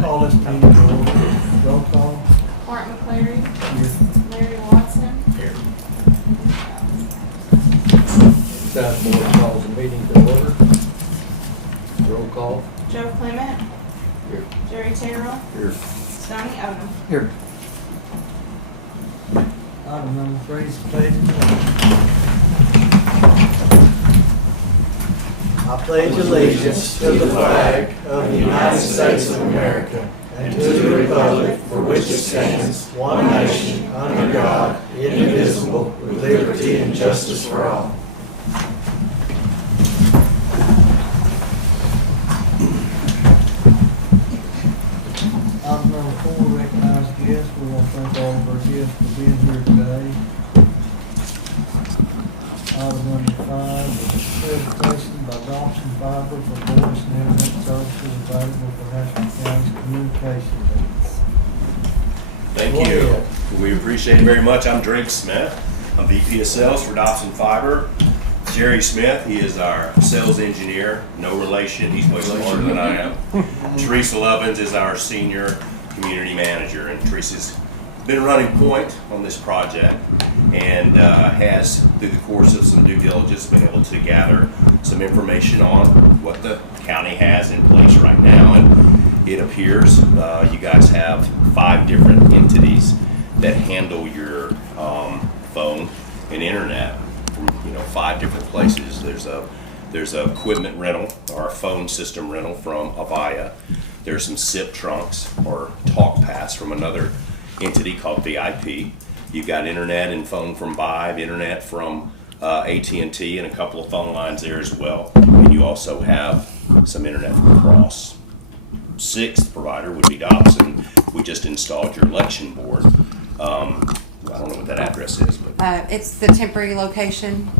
Call this meeting to order. Roll call. Mark McCleary. Here. Larry Watson. Here. South Board calls the meeting to order. Roll call. Joe Clement. Here. Jerry Terrell. Here. Stoney Odom. Here. Item number 3 is pledge of allegiance. I pledge allegiance to the flag of the United States of America and to the republic for which it stands, one nation, under God, indivisible, with liberty and justice for all. Item number 4, recognize guests. We want to thank all of our guests for being here today. Item number 5 is presentation by Dobson Fiber for voice and internet services available for Haskell County's communication needs. Thank Go you. ahead. We appreciate it very much. I'm Drake Smith. I'm VP of Sales for Dobson Fiber. Jerry Smith, he is our sales engineer. No relation. He's way smarter than I am. Teresa Lovins is our senior community manager, and Teresa's been running point on this project and has, through the course of some due diligence, been able to gather some information on what the county has in place right now. And it appears you guys have 5 different entities that handle your phone and internet from 5 different places. There's a equipment rental or a phone system rental from Avaya. There's some SIP trunks or TalkPass from another entity called VIP. You've got internet and phone from Vive, internet from AT&T, and a couple of phone lines there as well. And you also have some internet from Cross. 6th provider would be Dobson. We just installed your election board. I don't know what that address is, but It's the temporary location.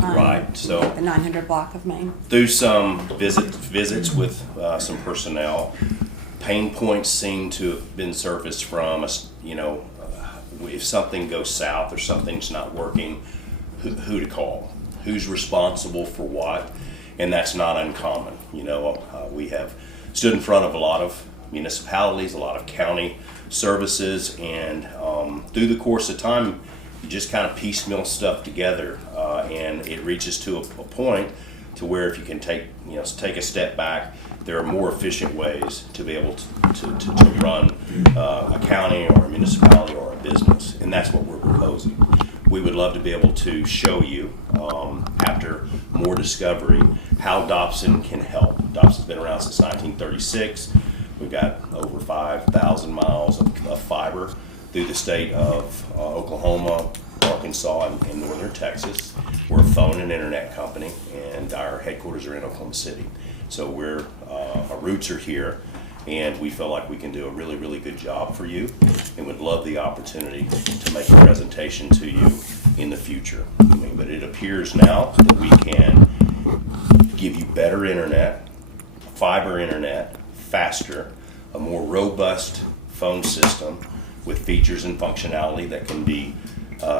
right. So The 900 block of Main. through some visits with some personnel, pain points seem to have been surfaced from us. If something goes south or something's not working, who to call, who's responsible for what, and that's not uncommon. We have stood in front of a lot of municipalities, a lot of county services, and through the course of time, you just kind of piecemeal stuff together, and it reaches to a point to where if you can take a step back, there are more efficient ways to be able to run a county or a municipality or a business, and that's what we're proposing. We would love to be able to show you, after more discovery, how Dobson can help. Dobson's been around since 1936. We've got over 5,000 miles of fiber through the state of Oklahoma, Arkansas, and northern Texas. We're a phone and internet company, and our headquarters are in Oklahoma City. So our roots are here, and we feel like we can do a really, really good job for you, and would love the opportunity to make a presentation to you in the future. But it appears now that we can give you better internet, fiber internet, faster, a more robust phone system with features and functionality that can be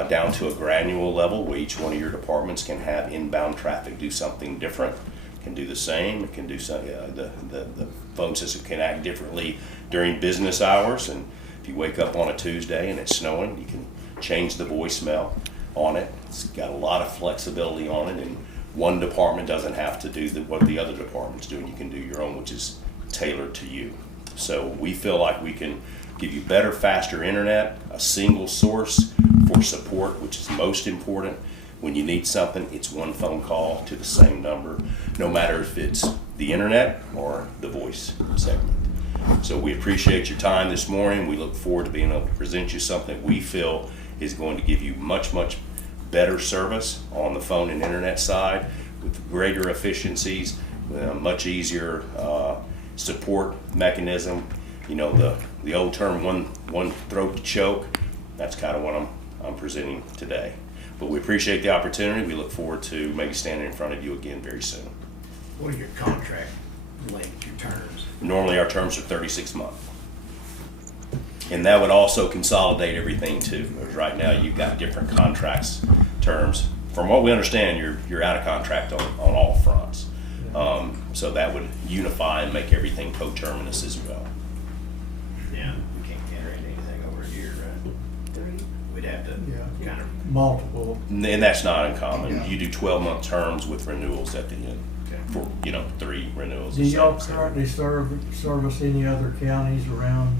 down to a granular level where each one of your departments can have inbound traffic do something different, can do the same. It can do some, the phone system can act differently during business hours, and if you wake up on a Tuesday and it's snowing, you can change the voicemail on it. It's got a lot of flexibility on it, and one department doesn't have to do what the other departments do, and you can do your own, which is tailored to you. So we feel like we can give you better, faster internet, a single source for support, which is most important. When you need something, it's one phone call to the same number, no matter if it's the internet or the voice segment. So we appreciate your time this morning. We look forward to being able to present you something we feel is going to give you much, much better service on the phone and internet side with greater efficiencies, much easier support mechanism. The old term one throat to choke, that's kind of what I'm presenting today. But we appreciate the opportunity. We look forward to maybe standing in front of you again very soon. What are your contract length, your terms? Normally our terms are 36 months. And that would also consolidate everything too. Whereas right now you've got different contracts terms. From what we understand, you're out of contract on all fronts. So that would unify and make everything coterminous as well. Yeah, we can't enter into anything over a year, right? 3. We'd have to Yeah. kind of, Multiple. And that's not uncommon. Yeah. You do 12-month terms with renewals at the end okay. for, 3 renewals. Do the y'all same. currently service any other counties around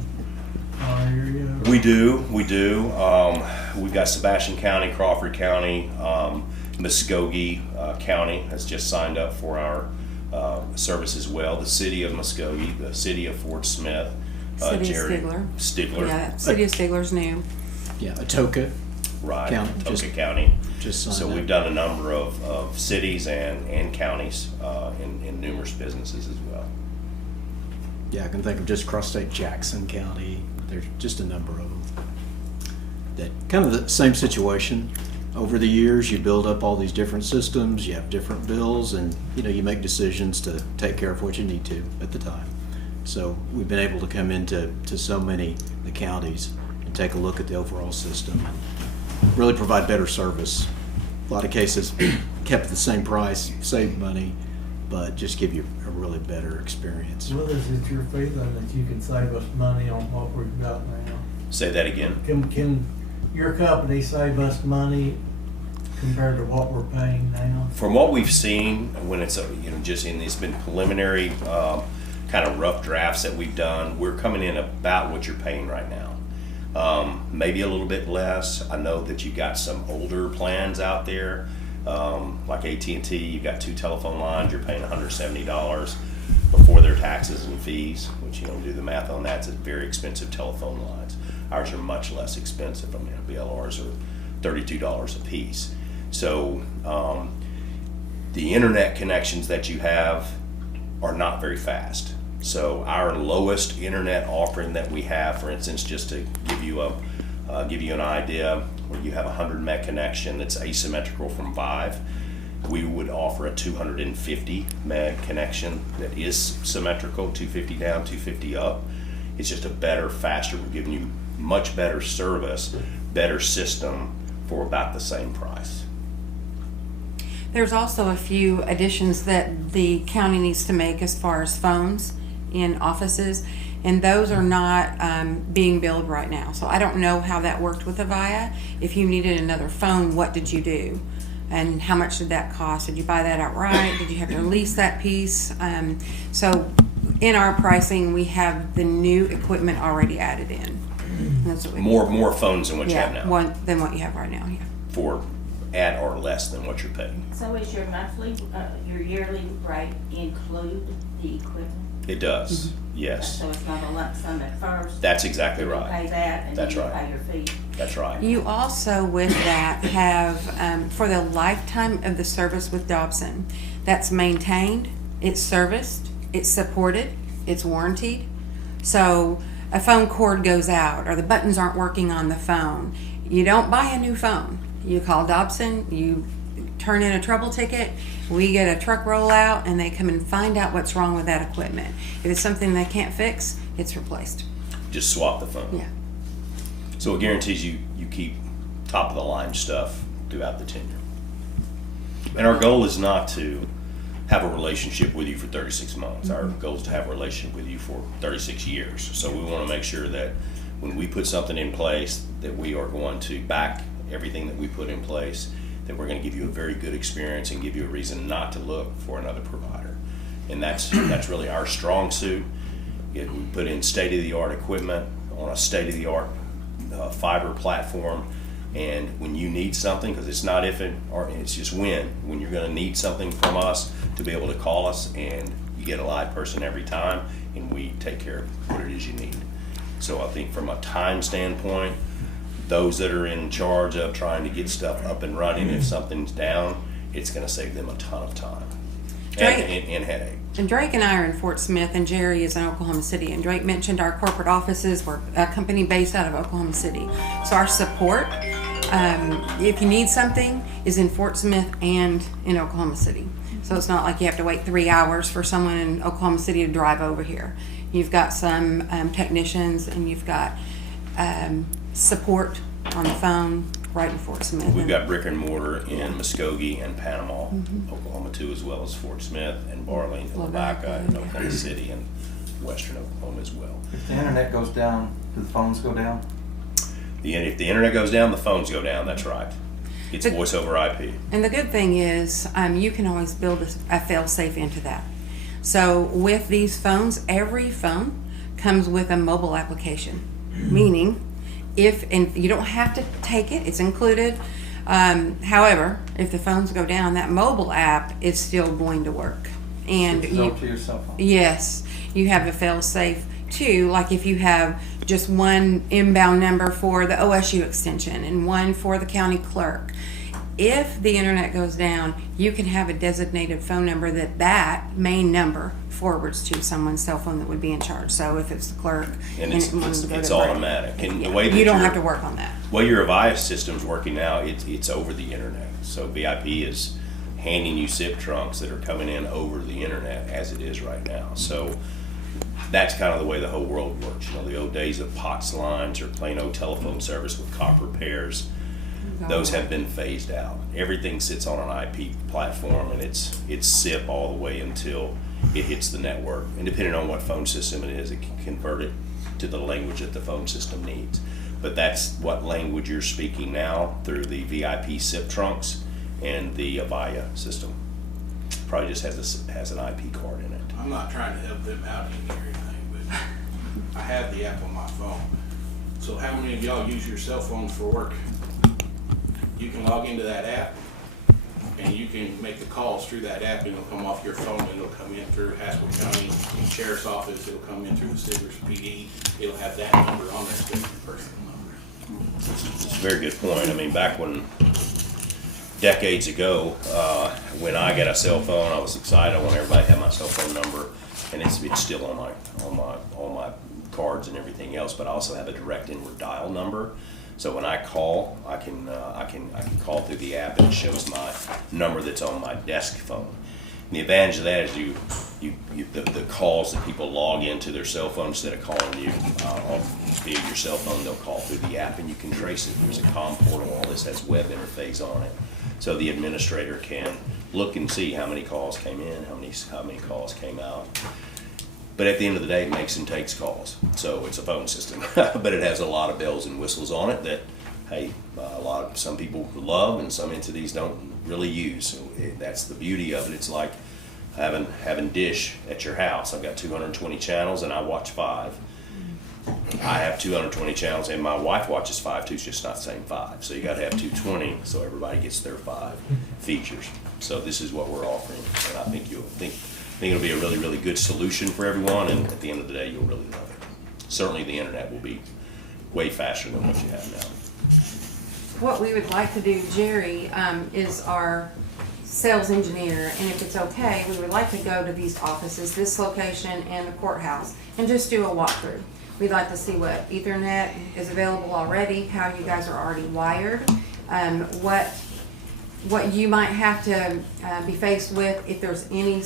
our area? We do. We've got Sebastian County, Crawford County, Muskogee County has just signed up for our service as well. The city of Muskogee, the city of Fort Smith, City of Jerry Stigler. Yeah, City of Stigler's new. Yeah, Atoka right? County, Atoka County. just signed So up. we've done a number of cities and counties in numerous businesses as well. Yeah, I can think of just across state Jackson County. There's just a number of them. That kind of the same situation. Over the years, you build up all these different systems, you have different bills, and you make decisions to take care of what you need to at the time. So we've been able to come into so many of the counties and take a look at the overall system and really provide better service. A lot of cases kept the same price, saved money, but just give you a really better experience. Well, is it your feeling that you can save us money on what we've got now? Say that again. Can your company save us money compared to what we're paying now? From what we've seen, when it's it's been preliminary kind of rough drafts that we've done, we're coming in about what you're paying right now. Maybe a little bit less. I know that you got some older plans out there, like AT&T. You've got 2 telephone lines. You're paying $170 before their taxes and fees, which do the math on that. It's very expensive telephone lines. Ours are much less expensive. I mean, BLRs are $32 a piece. So the internet connections that you have are not very fast. So our lowest internet offering that we have, for instance, just to give you an idea, where you have a 100 meg connection that's asymmetrical from 5, we would offer a 250 meg connection that is symmetrical, 250 down, 250 up. It's just a better, faster. We're giving you much better service, better system for about the same price. There's also a few additions that the county needs to make as far as phones in offices, and those are not being billed right now. So I don't know how that worked with Avaya. If you needed another phone, what did you do? And how much did that cost? Did you buy that outright? Did you have to lease that piece? So in our pricing, we have the new equipment already added in. That's what we More phones than what you have now. than what you have right now, yeah. For at or less than what you're paying. So is your monthly, your yearly rate include the equipment? It does, yes. So it's not a lump sum at first? That's exactly You right. pay that and then That's you right. pay your fee? That's right. You also, with that, have, for the lifetime of the service with Dobson, that's maintained, it's serviced, it's supported, it's warranted. So a phone cord goes out or the buttons aren't working on the phone, you don't buy a new phone. You call Dobson, you turn in a trouble ticket, we get a truck roll out and they come and find out what's wrong with that equipment. If it's something they can't fix, it's replaced. Just swap the phone. Yeah. So it guarantees you keep top of the line stuff throughout the tenure. And our goal is not to have a relationship with you for 36 months. Our goal is to have a relationship with you for 36 years. So we want to make sure that when we put something in place, that we are going to back everything that we put in place, that we're going to give you a very good experience and give you a reason not to look for another provider. And that's really our strong suit. We put in state-of-the-art equipment on a state-of-the-art fiber platform. And when you need something, because it's not if or it's just when you're going to need something from us, to be able to call us, and you get a live person every time, and we take care of what it is you need. So I think from a time standpoint, those that are in charge of trying to get stuff up and running, if something's down, it's going to save them a ton of time and headache. And Drake and I are in Fort Smith, and Jerry is in Oklahoma City. And Drake mentioned our corporate offices. We're a company based out of Oklahoma City. So our support, if you need something, is in Fort Smith and in Oklahoma City. So it's not like you have to wait 3 hours for someone in Oklahoma City to drive over here. You've got some technicians, and you've got support on the phone right in Fort Smith. We've got brick and mortar in Muskogee and Panama, Oklahoma too, as well as Fort Smith and Barley and Lavaca and Oklahoma City and western Oklahoma as well. If the internet goes down, do the phones go down? If the internet goes down, the phones go down. That's right. It's But- voice over IP. And the good thing is, you can always build a fail-safe into that. So with these phones, every phone comes with a mobile application, meaning and you don't have to take it, it's included. However, if the phones go down, that mobile app is still going to work. And It's up to your cell phone. yes, you have a fail-safe too, like if you have just one inbound number for the OSU extension and one for the county clerk. If the internet goes down, you can have a designated phone number that main number forwards to someone's cell phone that would be in charge. So if it's the clerk And it it's wanted to go to automatic. And the way that you don't your- have to work on that. Well, your Avaya system's working now. It's over the internet. So VIP is handing you SIP trunks that are coming in over the internet as it is right now. So that's kind of the way the whole world works. You know, the old days of POTS lines or plain old telephone service with copper pairs, those have been phased out. Everything sits on an IP platform, and it's SIP all the way until it hits the network. And depending on what phone system it is, it can convert it to the language that the phone system needs. But that's what language you're speaking now through the VIP SIP trunks and the Avaya system. Probably just has an IP card in it. I'm not trying to help them out in or anything, but I have the app on my phone. So how many of y'all use your cell phones for work? You can log into that app and you can make the calls through that app, and it'll come off your phone, and it'll come in through Haskell County Sheriff's Office, it'll come in through the Stigler's PD, it'll have that number on there instead of your personal number. It's a very good point. I mean, back when decades ago, when I got a cell phone, I was excited. I want everybody to have my cell phone number, and it's still on my cards and everything else. But I also have a direct inward dial number. So when I call, I can call through the app, and it shows my number that's on my desk phone. And the advantage of that is the calls that people log into their cell phone instead of calling you via your cell phone, they'll call through the app, and you can trace it. There's a comm portal. All this has web interface on it, so the administrator can look and see how many calls came in, how many calls came out. But at the end of the day, it makes and takes calls. So it's a phone system, but it has a lot of bells and whistles on it that, hey, some people love and some entities don't really use. So that's the beauty of it. It's like having Dish at your house. I've got 220 channels and I watch 5. I have 220 channels and my wife watches 5 too. It's just not the same 5. So you got to have 220 so everybody gets their 5 features. So this is what we're offering, and I think it'll be a really, really good solution for everyone, and at the end of the day, you'll really love it. Certainly the internet will be way faster than what you have now. What we would like to do, Jerry, is our sales engineer, and if it's okay, we would like to go to these offices, this location and the courthouse, and just do a walkthrough. We'd like to see what Ethernet is available already, how you guys are already wired, what you might have to be faced with if there's any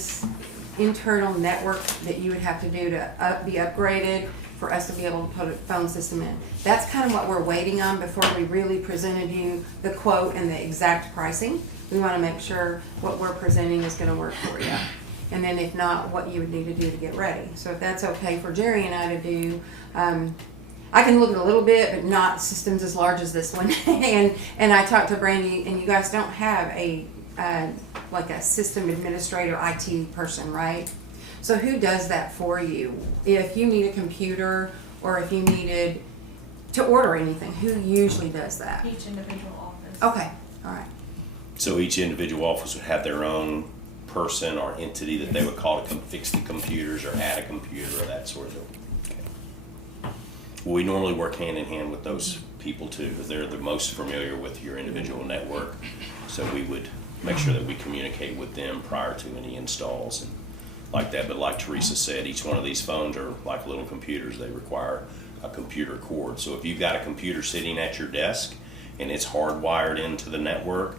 internal network that you would have to do to be upgraded for us to be able to put a phone system in. That's kind of what we're waiting on before we really presented you the quote and the exact pricing. We want to make sure what we're presenting is going to work for you. And then if not, what you would need to do to get ready. So if that's okay for Jerry and I to do, I can look at a little bit, but not systems as large as this one. and I talked to Brandy, and you guys don't have a like a system administrator IT person, right? So who does that for you? If you need a computer or if you needed to order anything, who usually does that? Each individual office. Okay, all right. So each individual office would have their own person or entity that they would call to come fix the computers or add a computer or that sort of thing. Okay. Well, we normally work hand in hand with those people too, because they're the most familiar with your individual network. So we would make sure that we communicate with them prior to any installs and like that. But like Teresa said, each one of these phones are like little computers. They require a computer cord. So if you've got a computer sitting at your desk and it's hardwired into the network,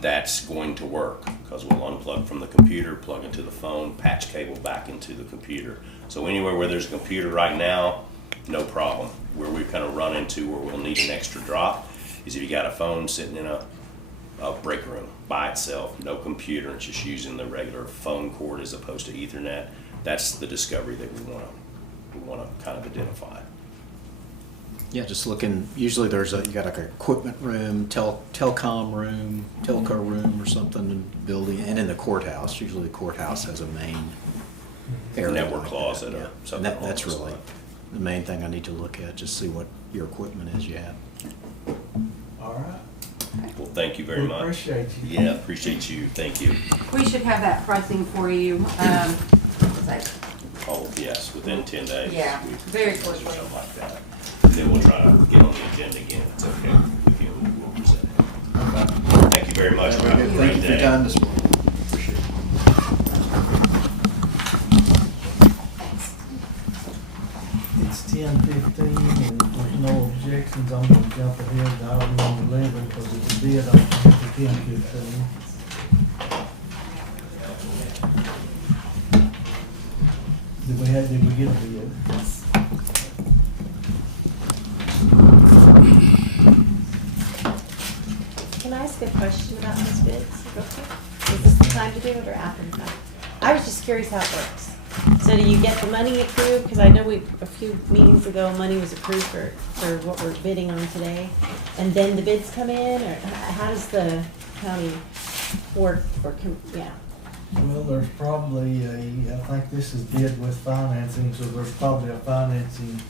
that's going to work, because we'll unplug from the computer, plug into the phone, patch cable back into the computer. So anywhere where there's a computer right now, no problem. Where we kind of run into where we'll need an extra drop is if you got a phone sitting in a break room by itself, no computer, and it's just using the regular phone cord as opposed to Ethernet. That's the discovery that we want to want to kind of identify. Yeah, just looking, usually you got like an equipment room, telco room or something in the building, and in the courthouse. Usually the courthouse has a main area. Network like closet that, or yeah. something And along that's those really lines. the main thing I need to look at, just see what your equipment is you have. All right. Well, thank you very We much. appreciate you. Yeah, appreciate you. Thank you. We should have that pricing for you, like, Oh, yes, within 10 days. Yeah, we- very or quickly. Something like that. And then we'll try to get on the agenda again. It's okay with you. We'll present it. Thank you very much. Have a Thank great you for your day. time this morning. Appreciate it. It's 10:15, and if there's no objections, I'm gonna jump ahead to item number 11, because it's a bid on 10:15. Did we get a bid? Can I ask a question about those bids real quick? Is this the time to do it or after the fact? I was just curious how it works. So do you get the money approved? Because I know a few meetings ago, money was approved for what we're bidding on today. And then the bids come in, or how does the county work, yeah? Well, there's probably I think this is bid with financing, so there's probably a financing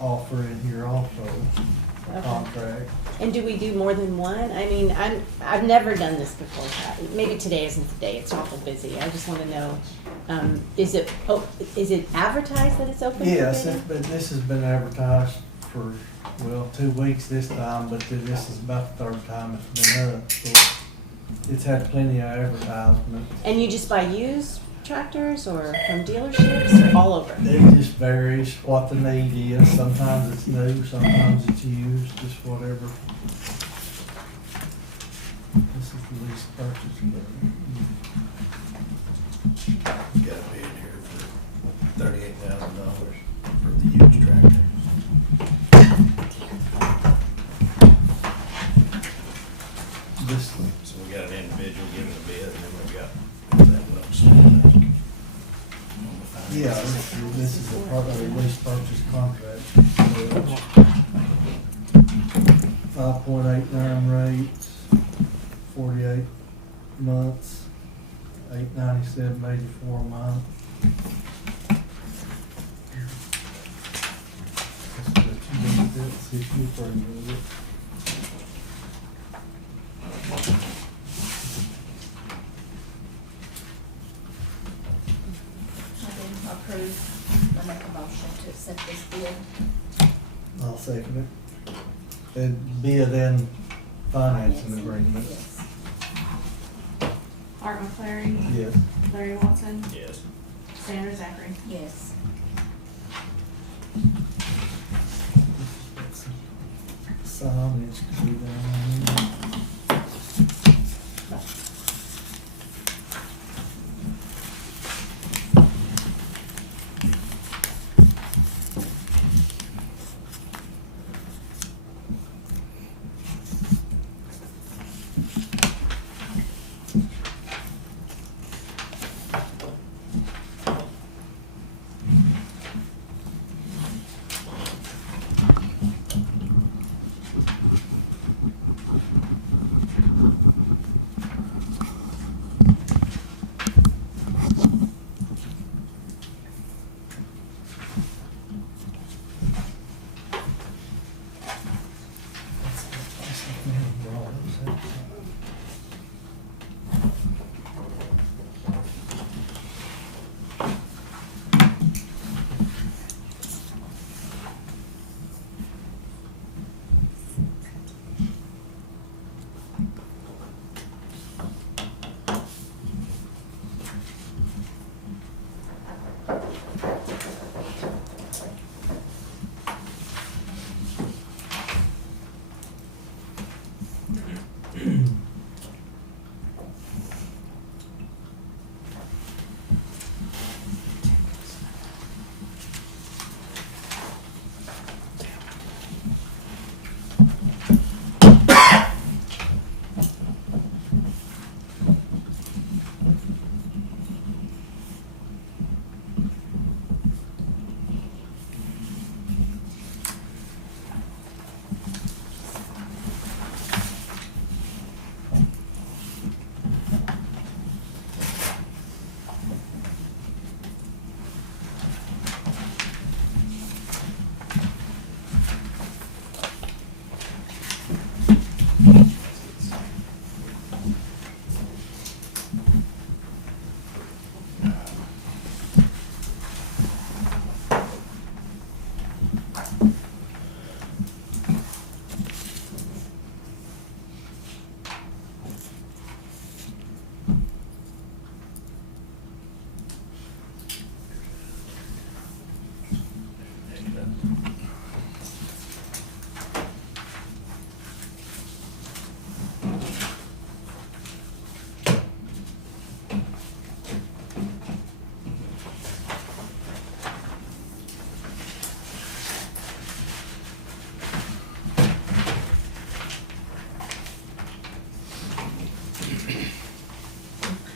offer in here also, a Okay. contract. And do we do more than one? I mean, I've never done this before. Maybe today isn't the day. It's awful busy. I just want to know, is it advertised that it's open for Yes, bidding? but this has been advertised for, 2 weeks this time, but this is about the third time it's been up. So it's had plenty of advertisement. And you just buy used tractors or from dealerships or all over? It just varies what the need is. Sometimes it's new, sometimes it's used, just whatever. This is the least purchase. Got a bid here for $38,000 for the huge tractor. This, So we got an individual giving a bid, and then we've got everything else. On the finance. yeah, this is a part of the lease purchase contract. 5.89 rates, 48 months, $897.84 a month. See if you approve of it. I didn't approve, I make a motion to accept this bid. I'll second it. It'd be a then financing agreement. Yes. Art McClary, Yes. Larry Watson, Yes. Sandra Zachary. Yes. Signage could be done.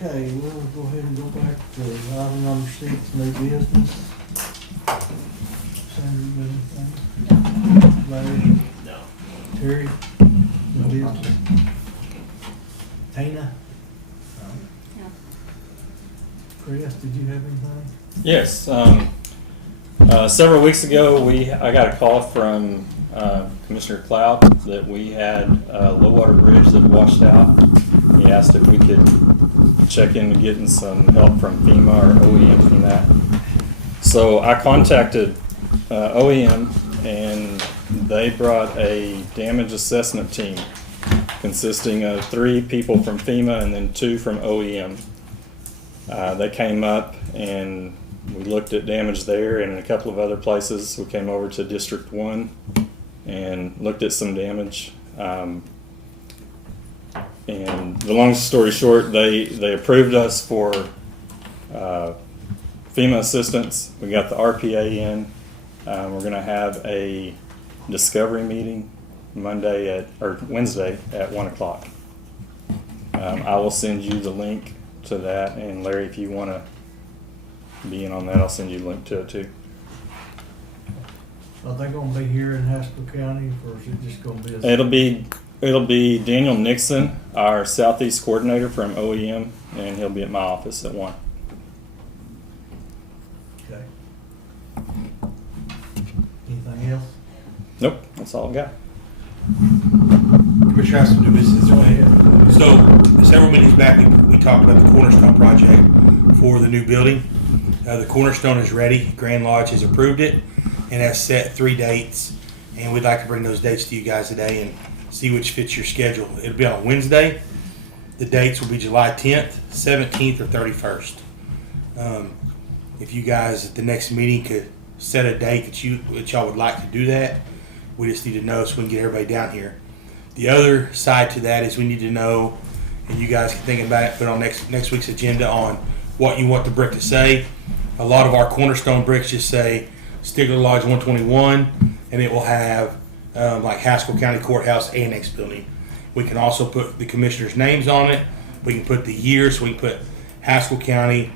Okay, we'll go ahead and go back to item number 6, new business. Sandra, you got anything? Larry? No. Terry? No business? Tina? No. Chris, did you have anything? Yes. Several weeks ago, I got a call from Commissioner Cloud that we had a low water bridge that washed out. He asked if we could check into getting some help from FEMA or OEM from that. So I contacted OEM, and they brought a damage assessment team consisting of 3 people from FEMA and then 2 from OEM. They came up and we looked at damage there and in a couple of other places. We came over to District 1 and looked at some damage. And the long story short, they approved us for FEMA assistance. We got the RPA in. We're going to have a discovery meeting Wednesday at 1 o'clock. I will send you the link to that, and Larry, if you want to be in on that, I'll send you a link to it too. Are they gonna be here in Haskell County, or is it just gonna be? It'll be Daniel Nixon, our Southeast coordinator from OEM, and he'll be at my office at 1. Okay. Anything else? Nope, that's all I got. Commissioner, I have some new business. Go ahead. So, several meetings back, we talked about the Cornerstone project for the new building. The Cornerstone is ready. Grand Lodge has approved it and has set 3 dates. And we'd like to bring those dates to you guys today and see which fits your schedule. It'll be on Wednesday. The dates will be July 10th, 17th, or 31st. If you guys at the next meeting could set a date that y'all would like to do that, we just need to know so we can get everybody down here. The other side to that is we need to know, and you guys can think about it, put on next week's agenda on what you want the brick to say. A lot of our Cornerstone bricks just say Stigler Lodge 121, and it will have like Haskell County Courthouse Annex Building. We can also put the commissioners' names on it. We can put the years, so we can put Haskell County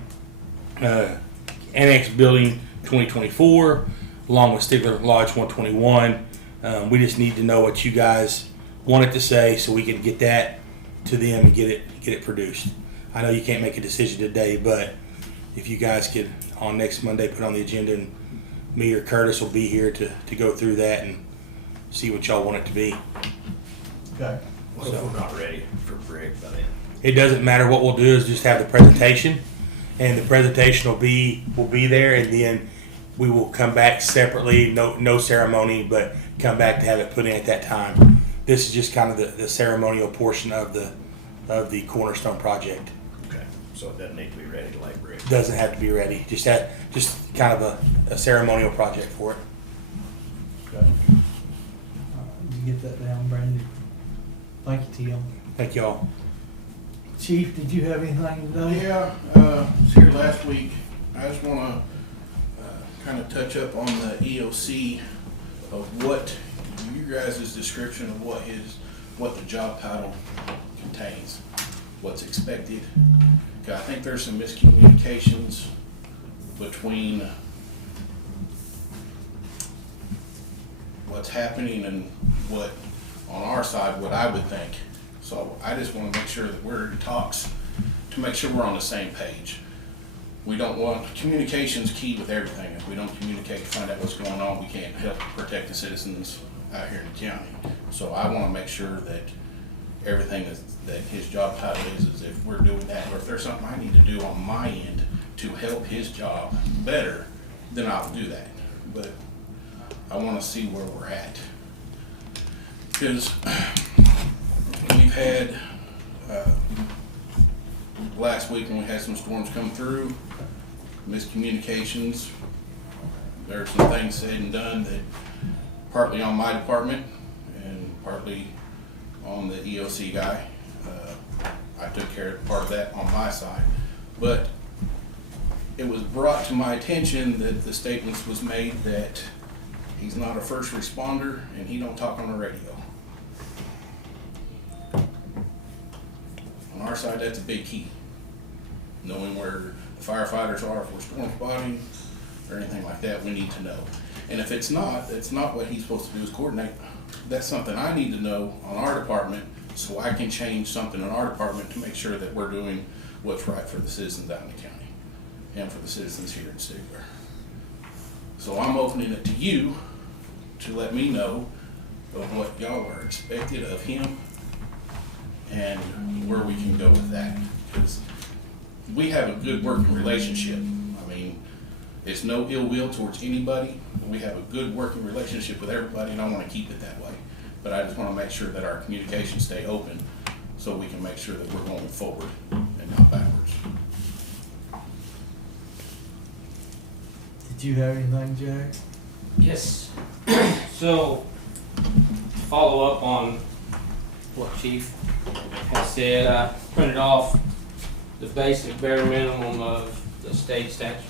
Annex Building 2024, along with Stigler Lodge 121. We just need to know what you guys want it to say so we can get that to them and get it produced. I know you can't make a decision today, but if you guys could on next Monday put on the agenda, and me or Curtis will be here to go through that and see what y'all want it to be. Okay. What if we're not ready for brick by then? It doesn't matter. What we'll do is just have the presentation, and the presentation will be there, and then we will come back separately. No ceremony, but come back to have it put in at that time. This is just kind of the ceremonial portion of the Cornerstone project. Okay, so it doesn't need to be ready to lay brick. Doesn't have to be ready. Just kind of a ceremonial project for it. Okay. Did you get that down, Brandon? Thank you, Tim. Thank y'all. Chief, did you have anything today? Yeah, I was here last week. I just want to kind of touch up on the EOC of what you guys' description of what the job title contains, what's expected. I think there's some miscommunications between what's happening and what on our side, what I would think. So I just want to make sure that we're in talks to make sure we're on the same page. We don't want, communication's key with everything. If we don't communicate to find out what's going on, we can't help protect the citizens out here in the county. So I want to make sure that everything that his job title is if we're doing that, or if there's something I need to do on my end to help his job better, then I'll do that. But I want to see where we're at. Because we've had, last week when we had some storms come through, miscommunications, there's some things said and done that partly on my department and partly on the EOC guy. I took care of part of that on my side. But it was brought to my attention that the statements was made that he's not a first responder and he don't talk on the radio. On our side, that's a big key. knowing where the firefighters are, if we're storm spotting or anything like that, we need to know. And if it's not what he's supposed to do is coordinate. That's something I need to know on our department, so I can change something in our department to make sure that we're doing what's right for the citizens out in the county and for the citizens here in Stigler. So I'm opening it to you to let me know of what y'all are expected of him and where we can go with that. Because we have a good working relationship. I mean, it's no ill will towards anybody. We have a good working relationship with everybody, and I want to keep it that way. But I just want to make sure that our communications stay open so we can make sure that we're going forward and not backwards. Did you have anything, Jack? Yes. So, to follow up on what Chief has said, I printed off the basic bare minimum of the state statute,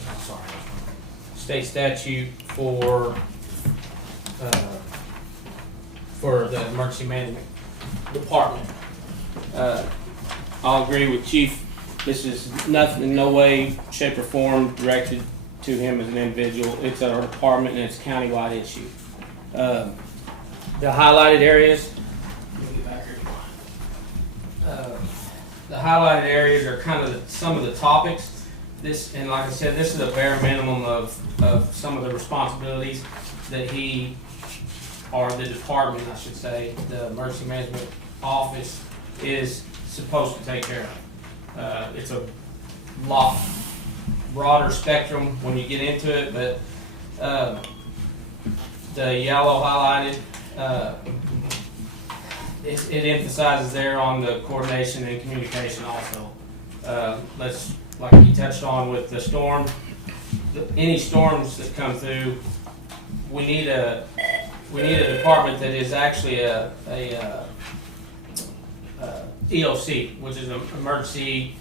state statute for the emergency management department. I'll agree with Chief. This is nothing, in no way, shape, or form directed to him as an individual. It's our department and it's a countywide issue. The highlighted areas. Let me get back here. The highlighted areas are kind of some of the topics. This, and like I said, this is a bare minimum of some of the responsibilities that he, or the department, I should say, the emergency management office is supposed to take care of. It's a lot broader spectrum when you get into it, but the yellow highlighted, it emphasizes there on the coordination and communication also. Like he touched on with the storm, any storms that come through, we need a department that is actually a EOC, which is an emergency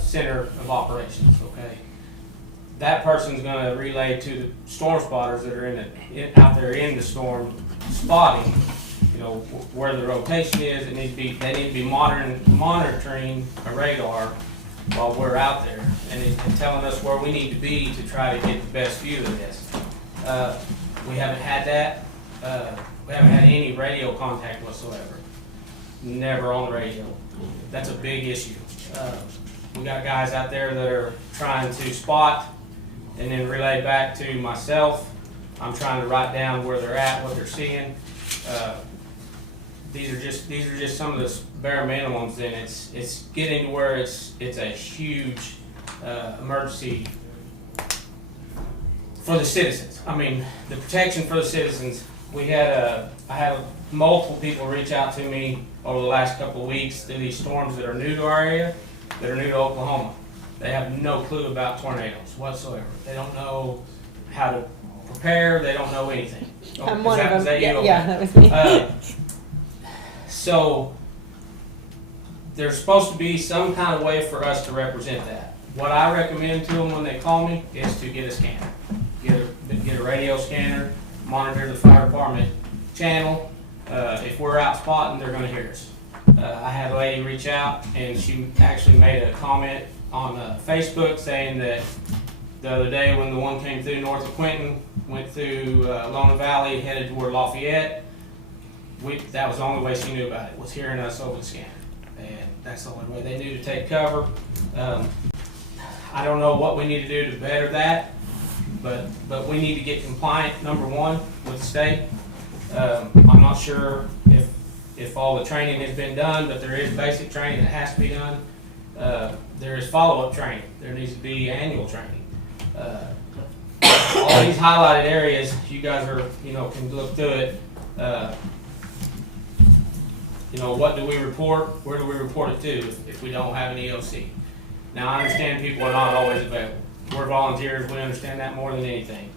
center of operations. Okay, that person's going to relay to the storm spotters that are out there in the storm spotting. You know where the rotation is. They need to be monitoring a radar while we're out there and telling us where we need to be to try to get the best view of this. We haven't had that. We haven't had any radio contact whatsoever. Never on the radio. That's a big issue. We got guys out there that are trying to spot and then relay back to myself. I'm trying to write down where they're at, what they're seeing. These are just some of the bare minimums, and it's getting to where it's a huge emergency for the citizens. I mean, the protection for the citizens. I had multiple people reach out to me over the last couple of weeks through these storms that are new to our area, that are new to Oklahoma. They have no clue about tornadoes whatsoever. They don't know how to prepare. They don't know anything. I'm one of them. Yeah, that was me. So there's supposed to be some kind of way for us to represent that. What I recommend to them when they call me is to get a scanner, get a radio scanner, monitor the fire department channel. If we're out spotting, they're going to hear us. I had a lady reach out and she actually made a comment on Facebook saying that the other day when the one came through north of Quinton, went through Lona Valley, headed toward Lafayette, that was the only way she knew about it, was hearing us over the scanner. And that's the only way they knew to take cover. I don't know what we need to do to better that, but we need to get compliant, number one, with the state. I'm not sure if all the training has been done, but there is basic training that has to be done. There is follow-up training. There needs to be annual training. All these highlighted areas, you guys can look through it. What do we report? Where do we report it to if we don't have an EOC? Now, I understand people are not always available. We're volunteers. We understand that more than anything.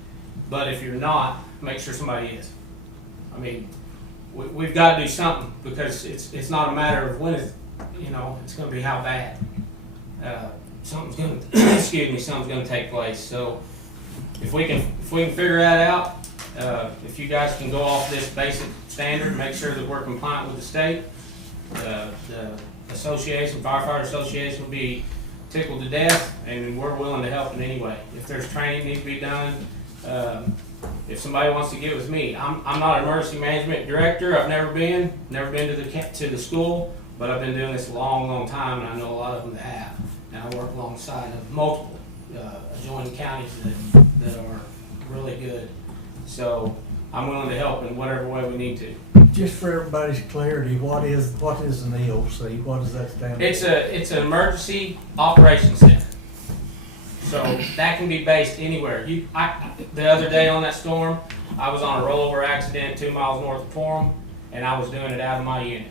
But if you're not, make sure somebody is. I mean, we've got to do something because it's not a matter of when it's going to be how bad. Something's going to something's going to take place. So if we can figure that out, if you guys can go off this basic standard, make sure that we're compliant with the state. The association, firefighter association, will be tickled to death, and we're willing to help in any way. If there's training needs to be done, if somebody wants to get with me, I'm not an emergency management director. I've never been to the school, but I've been doing this a long time, and I know a lot of them that have. And I work alongside of multiple adjoining counties that are really good. So I'm willing to help in whatever way we need to. Just for everybody's clarity, what is an EOC? What does that stand for? It's an emergency operations center. So that can be based anywhere. The other day on that storm, I was on a rollover accident 2 miles north of Forum, and I was doing it out of my unit,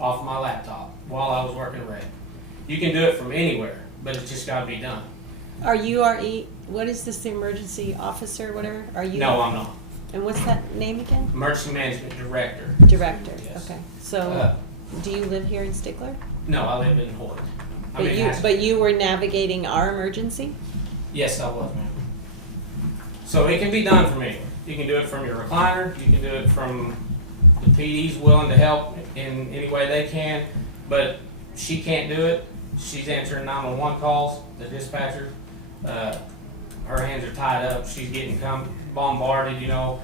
off my laptop, while I was working red. You can do it from anywhere, but it's just got to be done. Are you what is this, the emergency officer, whatever? Are you? No, I'm not. And what's that name again? Emergency management director. Director, Yes. okay. So, do you live here in Stickler? No, I live in Hoyt. I'm in Haskell. But you were navigating our emergency? Yes, I was, ma'am. So it can be done from anywhere. You can do it from your recliner. You can do it from the PD's willing to help in any way they can. But she can't do it. She's answering 911 calls. The dispatcher, her hands are tied up. She's getting bombarded. You know,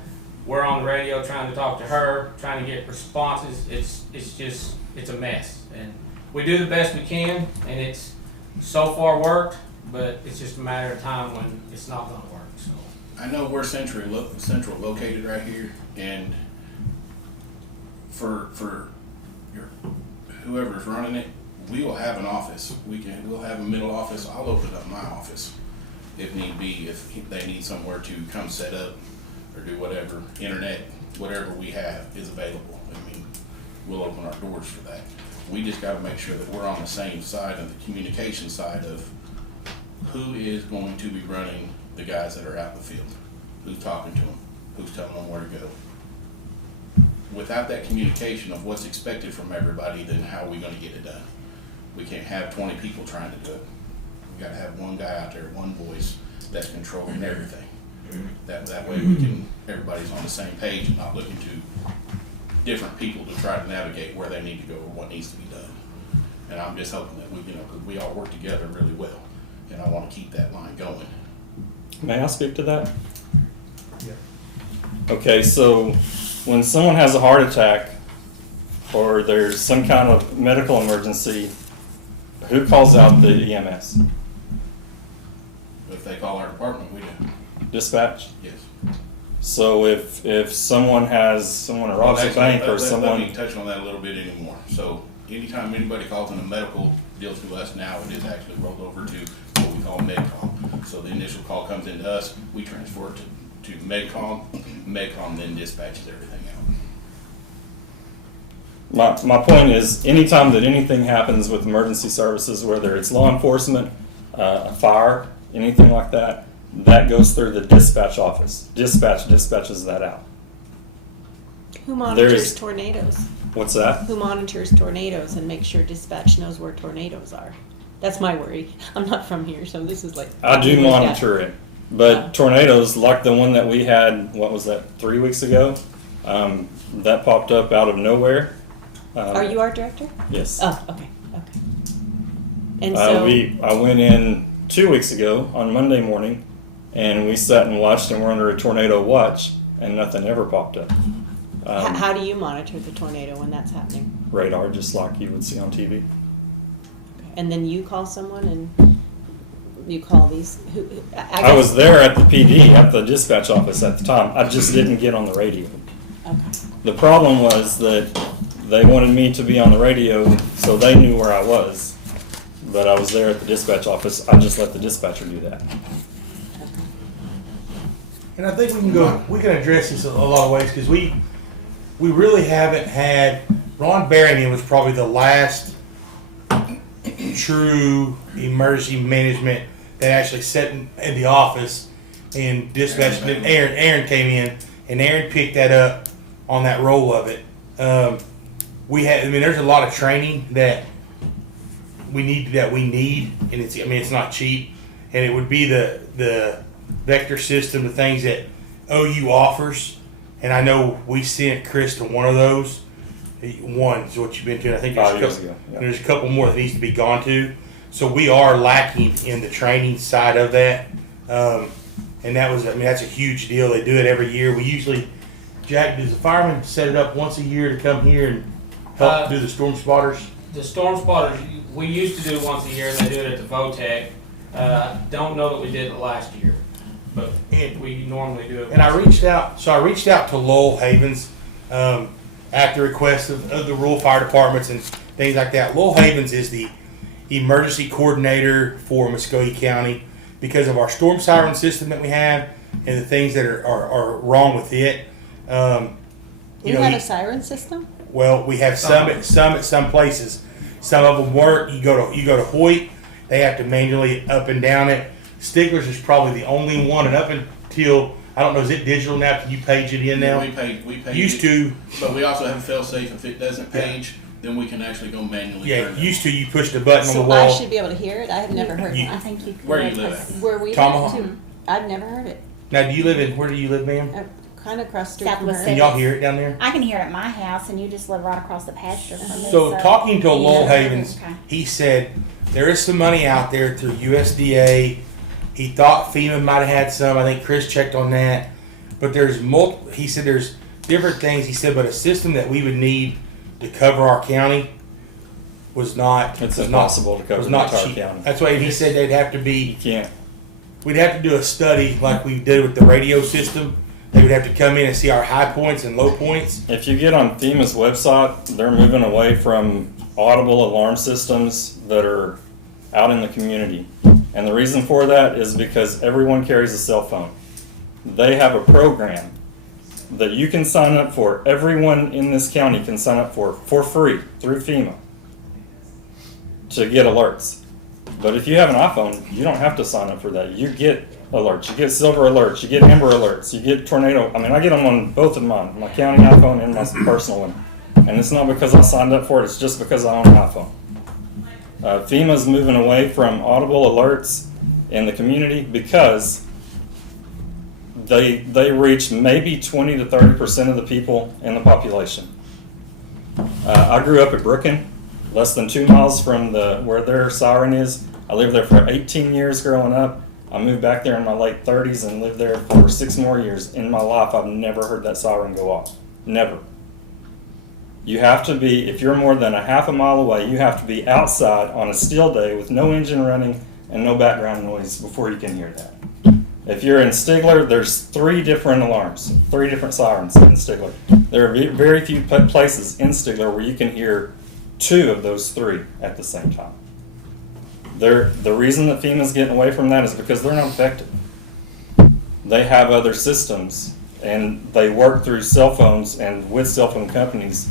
we're on the radio trying to talk to her, trying to get responses. It's a mess. And we do the best we can, and it's so far worked. But it's just a matter of time when it's not going to work. So I know we're central located right here, and for whoever's running it, we will have an office. We'll have a middle office. I'll open up my office if need be. If they need somewhere to come set up or do whatever, internet, whatever we have is available. I mean, we'll open our doors for that. We just got to make sure that we're on the same side of the communication side of who is going to be running the guys that are out in the field, who's talking to them, who's telling them where to go. Without that communication of what's expected from everybody, then how are we going to get it done? We can't have 20 people trying to do it. We got to have one guy out there, one voice that's controlling everything. That way everybody's on the same page and not looking to different people to try to navigate where they need to go or what needs to be done. And I'm just hoping that because we all work together really well. And I want to keep that line going. May I speak to that? Yeah. Okay, so when someone has a heart attack or there's some kind of medical emergency, who calls out the EMS? If they call our department, we do. Dispatch? Yes. So if someone robs a bank or someone... Let me touch on that a little bit anymore. So anytime anybody calls in a medical deal to us now, it is actually rolled over to what we call MedCom. So the initial call comes into us, we transfer it to MedCom. MedCom then dispatches everything out. My point is, anytime that anything happens with emergency services, whether it's law enforcement, a fire, anything like that, that goes through the dispatch office. Dispatch dispatches that out. Who monitors There's- tornadoes? What's that? Who monitors tornadoes and makes sure dispatch knows where tornadoes are? That's my worry. I'm not from here, so this is like. I do monitor it, but tornadoes like the one that we had, what was that, 3 weeks ago? That popped up out of nowhere. Are you our director? Yes. Oh, okay. And so. I went in 2 weeks ago on Monday morning, and we sat and watched, and we're under a tornado watch, and nothing ever popped up. How do you monitor the tornado when that's happening? Radar, just like you would see on TV. And then you call someone and you call these. I was there at the PD, at the dispatch office at the time. I just didn't get on the radio. Okay. The problem was that they wanted me to be on the radio so they knew where I was. But I was there at the dispatch office. I just let the dispatcher do that. And I think we can address this a lot of ways because we really haven't had. Ron Barrington was probably the last true emergency management that actually sat in the office and dispatched. Aaron came in and Aaron picked that up on that role of it. There's a lot of training that we need, and it's not cheap, and it would be the vector system, the things that OU offers, and I know we sent Chris to one of those. One is what you've been to. I think Five years ago, yeah. there's a couple more that needs to be gone to, So we are lacking in the training side of that. And that was, I mean, that's a huge deal. They do it every year. We usually, Jack, does the fireman set it up once a year to come here and help do the storm spotters? The storm spotters, we used to do it once a year, and they do it at the VOTEC. Don't know that we did it last year, but we normally do it. And I reached out to Lowell Havens at the request of the rural fire departments and things like that. Lowell Havens is the emergency coordinator for Muskogee County because of our storm siren system that we have and the things that are wrong with it. You have a siren system? Well, we have some at some places. Some of them work. You go to Hoyt, they have to manually up and down it. Stigler's is probably the only one, and up until I don't know, is it digital now? Can you page it in now? We page Used it, to, but we also have a fail safe. If it doesn't page, then we can actually go manually. yeah. turn it Used to, you push the button on So the wall. I should be able to hear it? I have never heard You- it. I think you can. Where you live at? Where we Tomahawk. live, I've never heard it. Now, where do you live, ma'am? Kind of across the street from Southwest her. Can y'all hear it down there? I can hear it at my house, and you just live right across the pasture from me. So talking to Lowell Havens, Okay. he said there is some money out there through USDA. He thought FEMA might have had some. I think Chris checked on that. But there's multiple. He said there's different things. He said, but a system that we would need to cover our county was not. It's was impossible not, to cover was the not entire cheap. county. That's why he said they'd have to You be. can't. We'd have to do a study like we did with the radio system. They would have to come in and see our high points and low points. If you get on FEMA's website, they're moving away from audible alarm systems that are out in the community. And the reason for that is because everyone carries a cell phone. They have a program that you can sign up for. Everyone in this county can sign up for free through FEMA to get alerts. But if you have an iPhone, you don't have to sign up for that. You get alerts. You get silver alerts. You get amber alerts. You get tornado. I mean, I get them on both of mine, my county iPhone and my personal one. And it's not because I signed up for it. It's just because I own an iPhone. FEMA's moving away from audible alerts in the community because they reach maybe 20 to 30% of the people in the population. I grew up at Brooklyn, less than 2 miles from where their siren is. I lived there for 18 years growing up. I moved back there in my late 30s and lived there for 6 more years. In my life, I've never heard that siren go off. Never. You have to be, if you're more than a half a mile away, you have to be outside on a still day with no engine running and no background noise before you can hear that. If you're in Stigler, there's 3 different alarms, 3 different sirens in Stigler. There are very few places in Stigler where you can hear 2 of those 3 at the same time. The reason that FEMA's getting away from that is because they're not effective. They have other systems, and they work through cell phones and with cell phone companies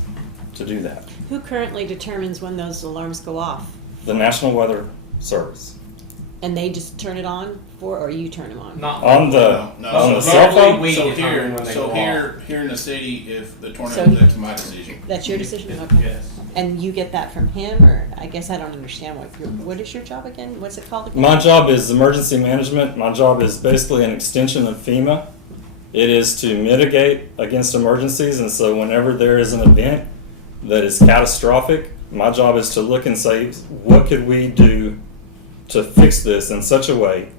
to do that. Who currently determines when those alarms go off? The National Weather Service. And they just turn it on or you turn them on? Not On the No, cell phone? we So determine when they go off. here in the city, if the tornado, So- that's my decision. That's your decision? Okay. Yes. And you get that from him, or I guess I don't understand what is your job again? What's it called again? My job is emergency management. My job is basically an extension of FEMA. It is to mitigate against emergencies, and so whenever there is an event that is catastrophic, my job is to look and say, what could we do to fix this in such a way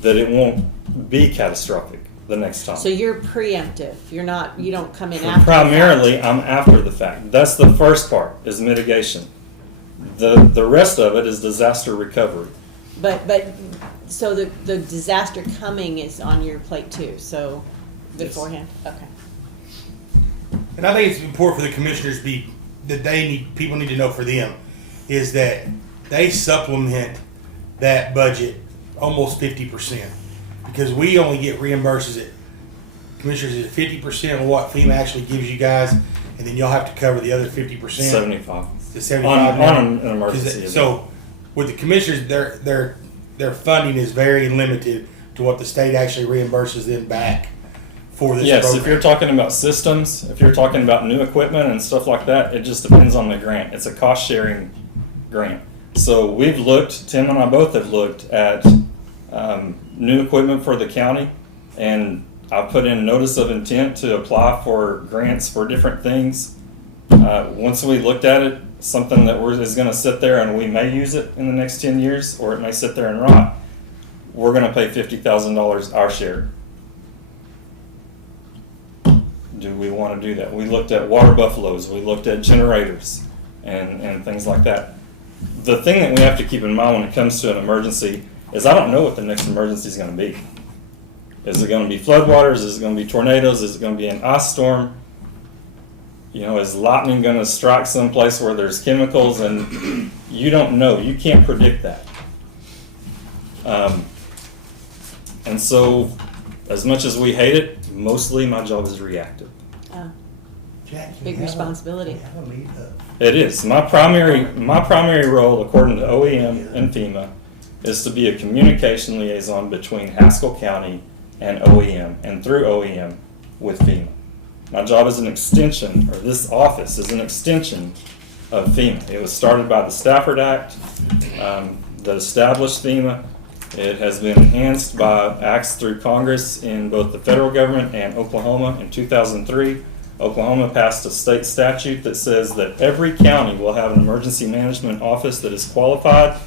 that it won't be catastrophic the next time. So you're preemptive. You don't come in after. Primarily, I'm after the fact. That's the first part, is mitigation. The rest of it is disaster recovery. But so the disaster coming is on your plate too. So beforehand, okay. And I think it's important for the commissioners people need to know for them is that they supplement that budget almost 50% because we only get reimbursed commissioners is 50% of what FEMA actually gives you guys, and then y'all have to cover the other 50%. 75. The 75 on an emergency. So with the commissioners, their funding is very limited to what the state actually reimburses them back for this Yes, program. if you're talking about systems, if you're talking about new equipment and stuff like that, it just depends on the grant. It's a cost sharing grant. So Tim and I both have looked at new equipment for the county, and I put in notice of intent to apply for grants for different things. Once we looked at it, something that is going to sit there and we may use it in the next 10 years, or it may sit there and rot, we're going to pay $50,000 our share. Do we want to do that? We looked at water buffaloes, we looked at generators and things like that. The thing that we have to keep in mind when it comes to an emergency is I don't know what the next emergency is going to be. Is it going to be floodwaters? Is it going to be tornadoes? Is it going to be an ice storm? You know, is lightning going to strike someplace where there's chemicals? And you don't know. You can't predict that. And so, as much as we hate it, mostly my job is reactive. Big responsibility. It is. My primary role, according to OEM and FEMA, is to be a communication liaison between Haskell County and OEM, and through OEM with FEMA. My job is an extension, or this office is an extension of FEMA. It was started by the Stafford Act that established FEMA. It has been enhanced by acts through Congress in both the federal government and Oklahoma. In 2003, Oklahoma passed a state statute that says that every county will have an emergency management office that is qualified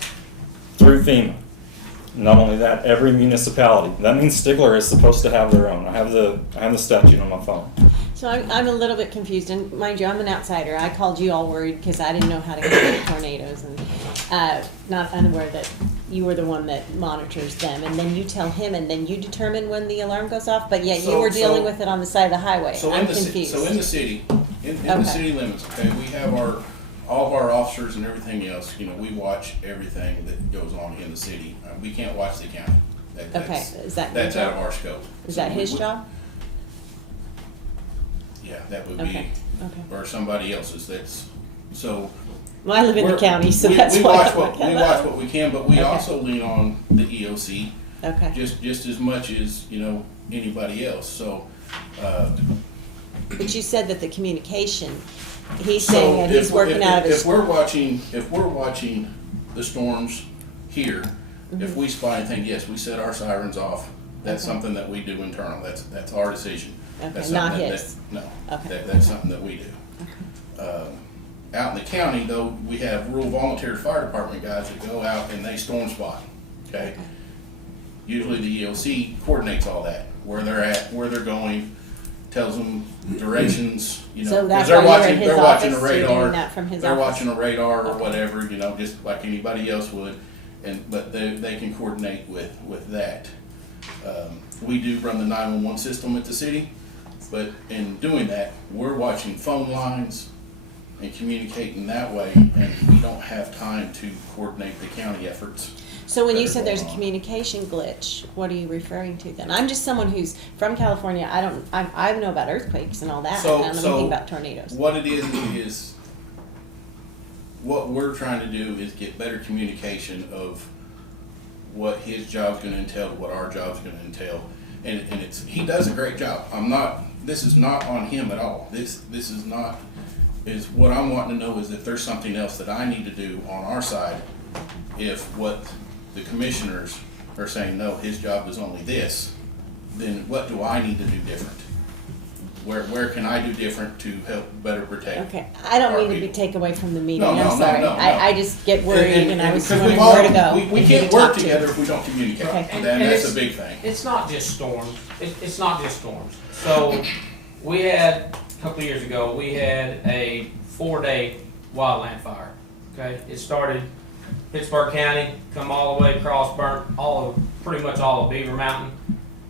through FEMA. Not only that, every municipality. That means Stigler is supposed to have their own. I have the statute on my phone. So I'm a little bit confused, and mind you, I'm an outsider. I called you all worried because I didn't know how to handle tornadoes, and not unaware that you were the one that monitors them, and then you tell him, and then you determine when the alarm goes off. But yet you were dealing with it on the side of the highway. I'm confused. So in the city, in the city limits, okay, we have all of our officers and everything else. You know, we watch everything that goes on in the city. We can't watch the county. Is that that's your out job? of our scope. Is that his job? Yeah, that would Okay. be, or somebody else's. That's so. Well, I live in the county, so that's we why watch I'm what like, we watch what we can, but we Okay. also lean on the EOC Okay. just as much as anybody else. So. But you said that the communication, he's So saying that he's working out of his. If we're watching the storms here, if we spot anything, yes, we set our sirens off. That's Okay. something that we do internal. That's our decision. Okay, That's not something his. no, Okay. that's something that we do. Out in the county, though, we have rural volunteer fire department guys that go out and they storm spot. Okay. Usually the EOC coordinates all that, where they're at, where they're going, tells them directions, So that's 'cause they're why you're watching, at his they're watching a office, you're radar. doing that from his They're office? watching a radar or Okay. whatever, just like anybody else would, but they can coordinate with that. We do run the 911 system at the city, but in doing that, we're watching phone lines and communicating that way, and we don't have time to coordinate the county efforts. So when you that are said there's a going on. communication glitch, what are you referring to then? I'm just someone who's from California. I know about earthquakes and all that. So- I don't know so anything about tornadoes. What it is what we're trying to do is get better communication of what his job's gonna entail, what our job's gonna entail. And he does a great job. This is not on him at all. This is what I'm wanting to know is if there's something else that I need to do on our side. If what the commissioners are saying, no, his job is only this, then what do I need to do different? Where can I do different to help better protect? Okay, I don't our mean to people? take away from the meeting. No, I'm sorry. no. I just get worried, and I was because wondering we've all- where to go. We and who can't to work talk to. together if we don't communicate. Okay. And And that's it's- a big thing. It's not just storms. It's not just storms. So we had, a couple of years ago, we had a 4-day wildland fire. Okay, it started Pittsburgh County, come all the way across, burnt pretty much all of Beaver Mountain,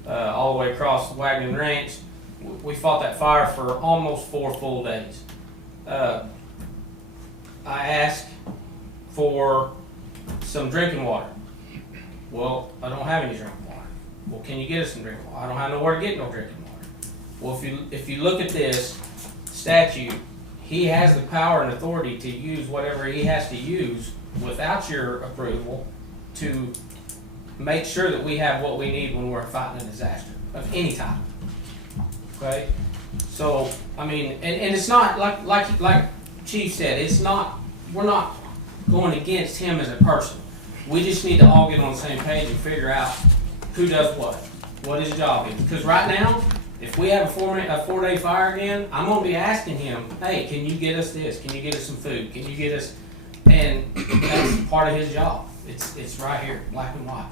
all the way across the Wagner Ranch. We fought that fire for almost 4 full days. I asked for some drinking water. Well, I don't have any drinking water. Well, can you get us some drinking water? I don't have nowhere to get no drinking water. Well, if you look at this statute, he has the power and authority to use whatever he has to use without your approval to make sure that we have what we need when we're fighting a disaster of any type. Okay? So, I mean, and it's not like Chief said, we're not going against him as a person. We just need to all get on the same page and figure out who does what his job is. Because right now, If we have a 4-day fire again, I'm gonna be asking him, hey, can you get us this? Can you get us some food? Can you get us, and that's part of his job. It's right here, black and white.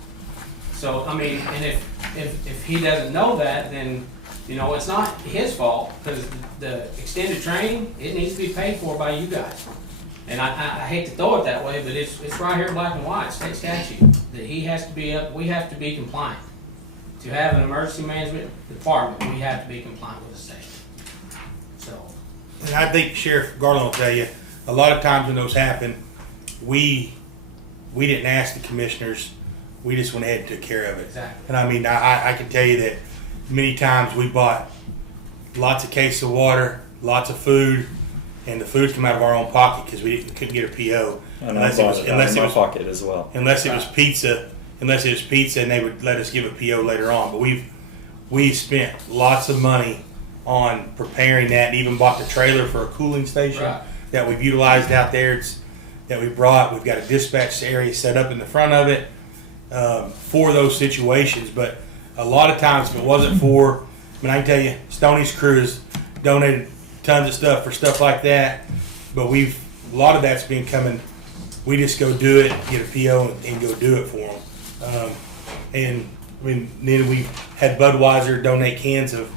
So, I mean, and if he doesn't know that, then, you know, it's not his fault, because the extended training, it needs to be paid for by you guys. And I hate to throw it that way, but it's right here, black and white, state statute, that he has to be up, we have to be compliant. To have an emergency management department, we have to be compliant with the state. So, And I think Sheriff Garland will tell you, a lot of times when those happen, we didn't ask the commissioners, we just went ahead and took care of it. exactly. And I mean, I can tell you that many times we bought lots of cases of water, lots of food, and the food come out of our own pocket because we couldn't get a PO. And I bought it out of my pocket as well. Unless it was pizza, and they would let us give a PO later on. But we've spent lots of money on preparing that, and even bought the trailer for a cooling station Right. that we've utilized out there. That we brought. We've got a dispatch area set up in the front of it for those situations. But a lot of times, if it wasn't for, I mean, I can tell you, Stoney's crew has donated tons of stuff for stuff like that. But a lot of that's been coming. We just go do it, get a PO, and go do it for them. And I mean, then we had Budweiser donate cans of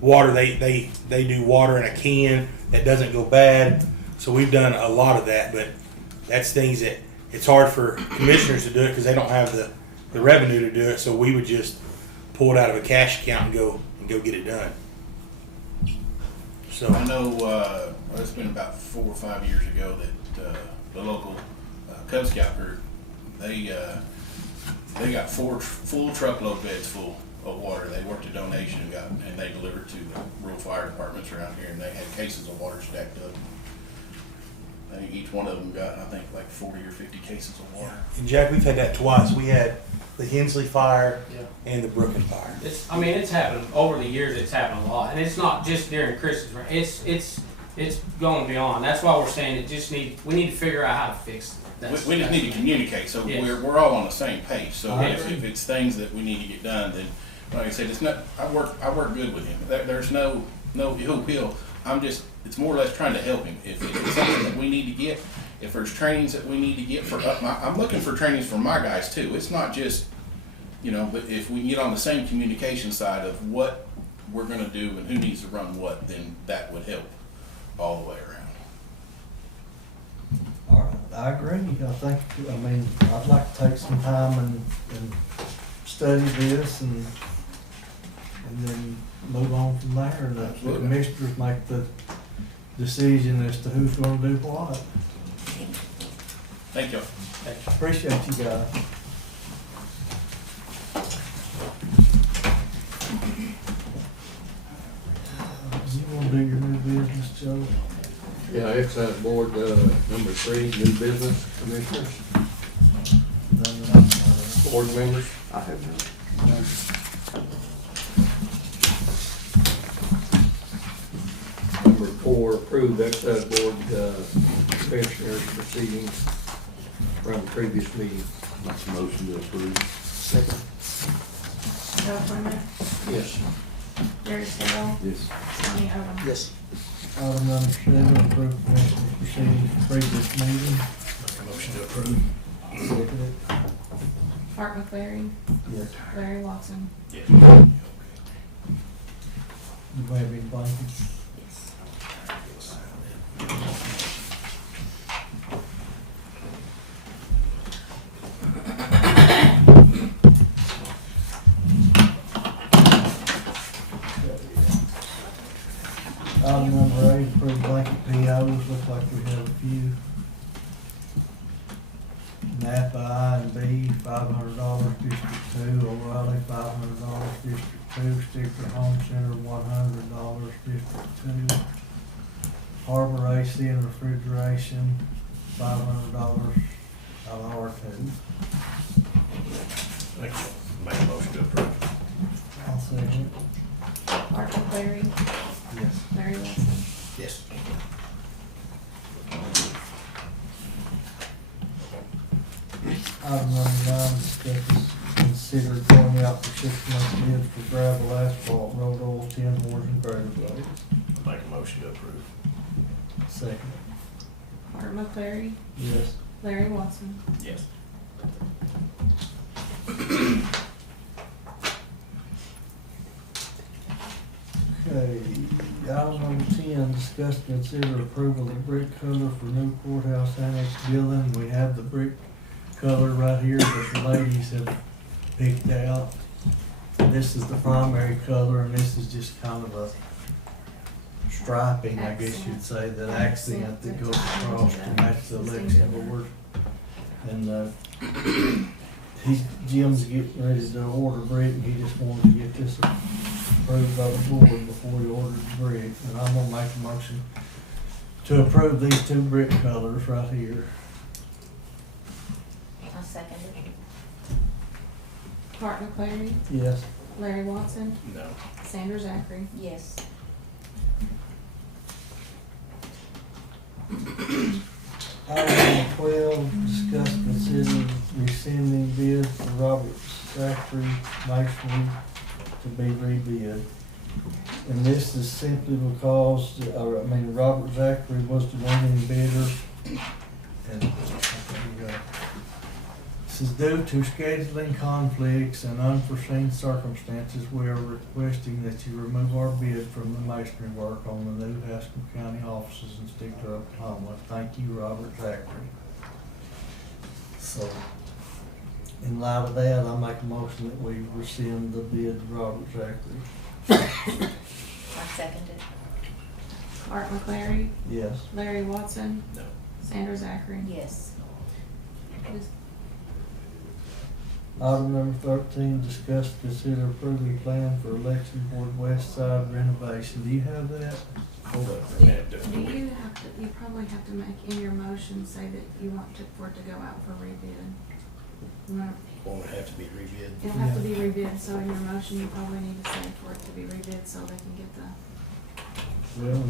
water. They do water in a can that doesn't go bad. So we've done a lot of that, but that's things that it's hard for commissioners to do it because they don't have the revenue to do it. So we would just pull it out of a cash account and go get it done. So I know it's been about 4 or 5 years ago that the local Cub Scout group, they got 4 full truckload beds full of water. They worked a donation and they delivered to the rural fire departments around here, and they had cases of water stacked up. I think each one of them got, I think, like 40 or 50 cases of water. and Jack, we've had that twice. We had the Hensley fire and the Brooklyn fire. It's happened over the years. It's happened a lot, and it's not just during Christmas. Right? It's going beyond. That's why we're saying we need to figure out how to fix it. We just need to communicate, so Yes. we're all on the same page. So I if it's things that we need to get done, then like I said, it's not. I work good with him. There's no ill will. It's more or less trying to help him. If it's something that we need to get, if there's trainings that we need to get I'm looking for trainings for my guys too. It's not just, but if we can get on the same communication side of what we're going to do and who needs to run what, then that would help all the way around. All right, I agree. I'd like to take some time and study this and then move on from there. And the commissioners make the decision as to who's gonna do what. Thank you. Appreciate you guys. You wanna do your new business, Joe? Yeah, excise board, number 3, new business commissioners, board members. I have none. Number 4, approved excise board, commissioners proceedings from the previous meeting. That's a motion to approve. Second. Joe Freeman, Yes. Jerry Sale, Yes. Sonny Ovens. Yes. Item number 7, approve commissioners proceedings for previous meeting. Make a motion to approve. Second it. Mark McLeary, Yes. Larry Watson. Yes. You have anything? Item number 8, approve blanket POs. Looks like we have a few. Napa I and B, $500, District 2, O'Reilly, $500, District 2, Sticker Home Center, $100, District 2, Harbor AC and Refrigeration, $500, out of R2. Make a motion to approve. I'll second. Mark McLeary, Yes. Larry Watson. Yes. Item number 9, discuss consider going out for 6 months bids for gravel, asphalt, road oil, tin horns, and grader blades. Make a motion to approve. Second. Art McCleary, Yes. Larry Watson. Yes. Okay, item number 10, discuss and consider approval of brick color for new courthouse annex building. We have the brick color right here that the ladies have picked out. This is the primary color, and this is just kind of a striping, I guess you'd say, that accent that goes across to match the election board. And Jim's getting ready to order brick, and he just wanted to get this approved by the board before he orders the brick. And I'm gonna make a motion to approve these two brick colors right here. I'll second it. Art McCleary, Yes. Larry Watson, No. Sandra Zachary. Yes. Item number 12, discuss and consider rescinding bid for Robert Zachary Masonry to be rebid. And this is simply because, Robert Zachary was the winning bidder. And this is due to scheduling conflicts and unforeseen circumstances. We are requesting that you remove our bid from the masonry work on the new Haskell County offices and stick to Oklahoma. Thank you, Robert Zachary. So, in light of that, I make a motion that we rescind the bid to Robert Zachary. I second it. Art McCleary, Yes. Larry Watson, No. Sandra Zachary. Yes. Item number 13, discuss, consider approving plan for election board west side renovation. Do you have that? Hold up for a Do minute. you have to, you probably have to make in your motion say that you want for it to go out for rebid. You want- Won't have to be rebid. It'll have to be rebid, so in your motion, you probably need to say for it to be rebid so they can get the, Well,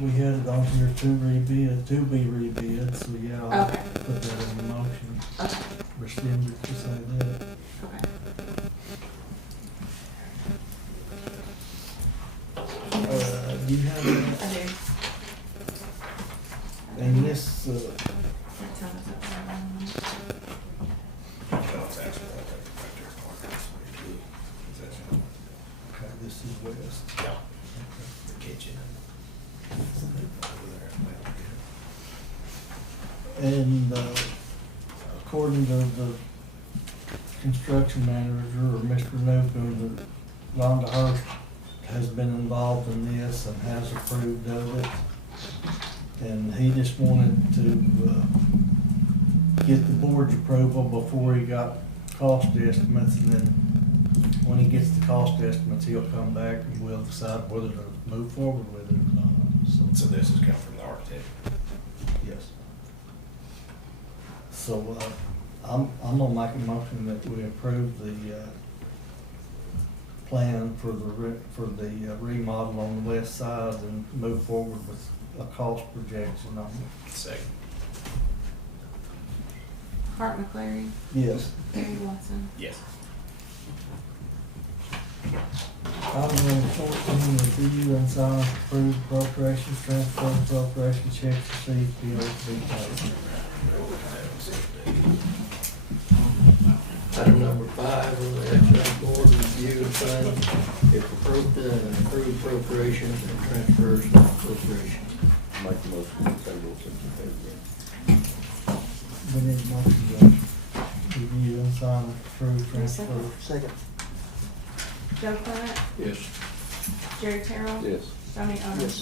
we had it on here to be rebid, so yeah, I'll Okay. put that in the motion. okay, Rescind it to say that. okay. Do you have that? I do. And this, That tells us up there. okay, this is west. Yeah. The kitchen. And, according to the construction manager, or Mr. Newcomb, that Rhonda Hurst has been involved in this and has approved of it. And he just wanted to, get the board's approval before he got cost estimates, and then when he gets the cost estimates, he'll come back and we'll decide whether to move forward with it or not. So this has come from the architect. Yes. So, I'm gonna make a motion that we approve the, plan for the remodel on the west side and move forward with a cost projection on it. Second. Art McCleary, Yes. Larry Watson. Yes. Item number 14, review and sign approved appropriations, transfer appropriation checks received, bills to be paid. Item number 5, on the exercise board, review and sign if approved appropriations and transfers of appropriations. Make the motion to table since you paid it. We need a motion to review and sign approved transfer. Second. Joe Clement, Yes. Jerry Terrell. Yes. Johnny Otis.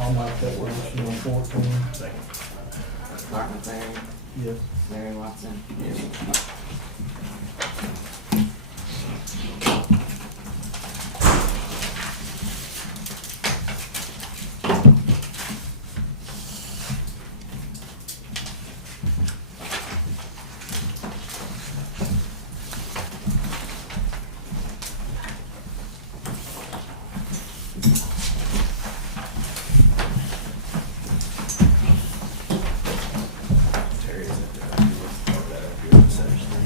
I'll make that motion on 14. Second. Art McCleary, Yes. Larry Watson. Yes. Terry, is it, that up here in the center?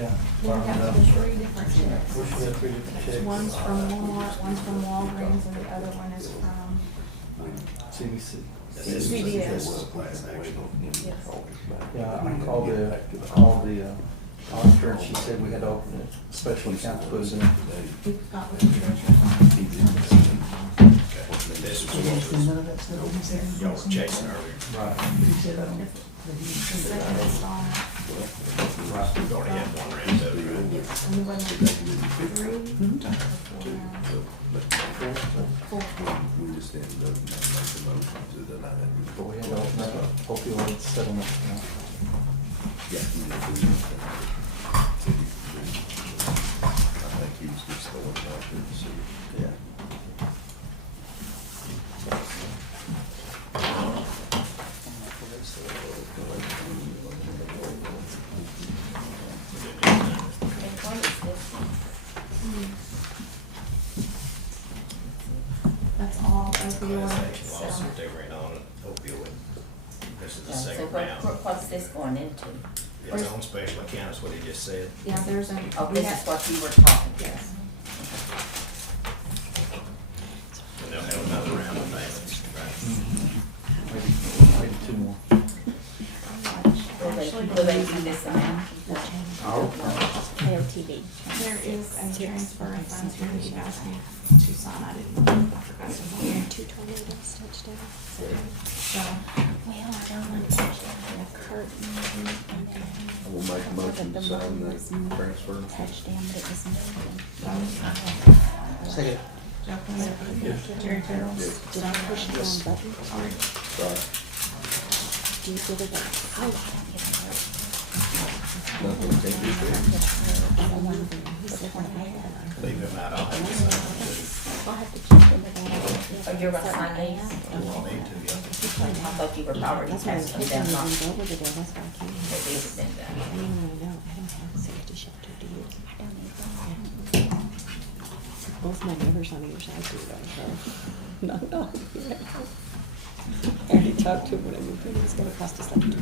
Yeah. Then we got the three different checks. We should have 3 different checks. One's from Walmart, one's from Walgreens, and the other one is from CBC. CVS. Class action. Yeah, I called the auditor, and she said we had to open a special account to put it in. We've got with the treasurer. This was what was, y'all were chasing earlier. Right. Second installment. Right. We've already had one round of it. And we went up to 4. We just ended up making a motion to deny it. But we had to open up a opioid settlement account. Yeah. I think he was just throwing it out there to see. Yeah. That's all Class opioid. action lawsuit they ran on an opioid. This is the So second what, round. what's this going into? Its own special account is what he just said. Yeah, there's a. Oh, we this have- is what you were talking about. Yes. And they'll have another round of payments, right? Maybe 2 more. Will they do this amount? AOTV. There is a transfer of funds here that you guys need to sign. I didn't, I forgot to sign. 2 tornadoes touched down. So, Well, I don't want to touch down a curtain and then. We'll make a motion to sign the transfer. Touchdown, but it was moving. Second. Joe Clement, Jerry Terrell. Did I push the wrong button? Sorry. Sorry. Do you give it back? Oh, I don't give it back. Nothing, can't do that. I don't want to. He's the one I had. Leave him out, I'll have to sign it. I'll have to jump into that. Oh, you're gonna sign these? We won't need to, yeah. I thought you were already That's why I was passing hoping them we on. can go over there, that's why I came But here. these have been done. No, I don't have a safety shelter, do you? I don't either. Both my neighbors on either side do though, so. No. I already talked to him when I moved in, it's gonna cost us like $25,000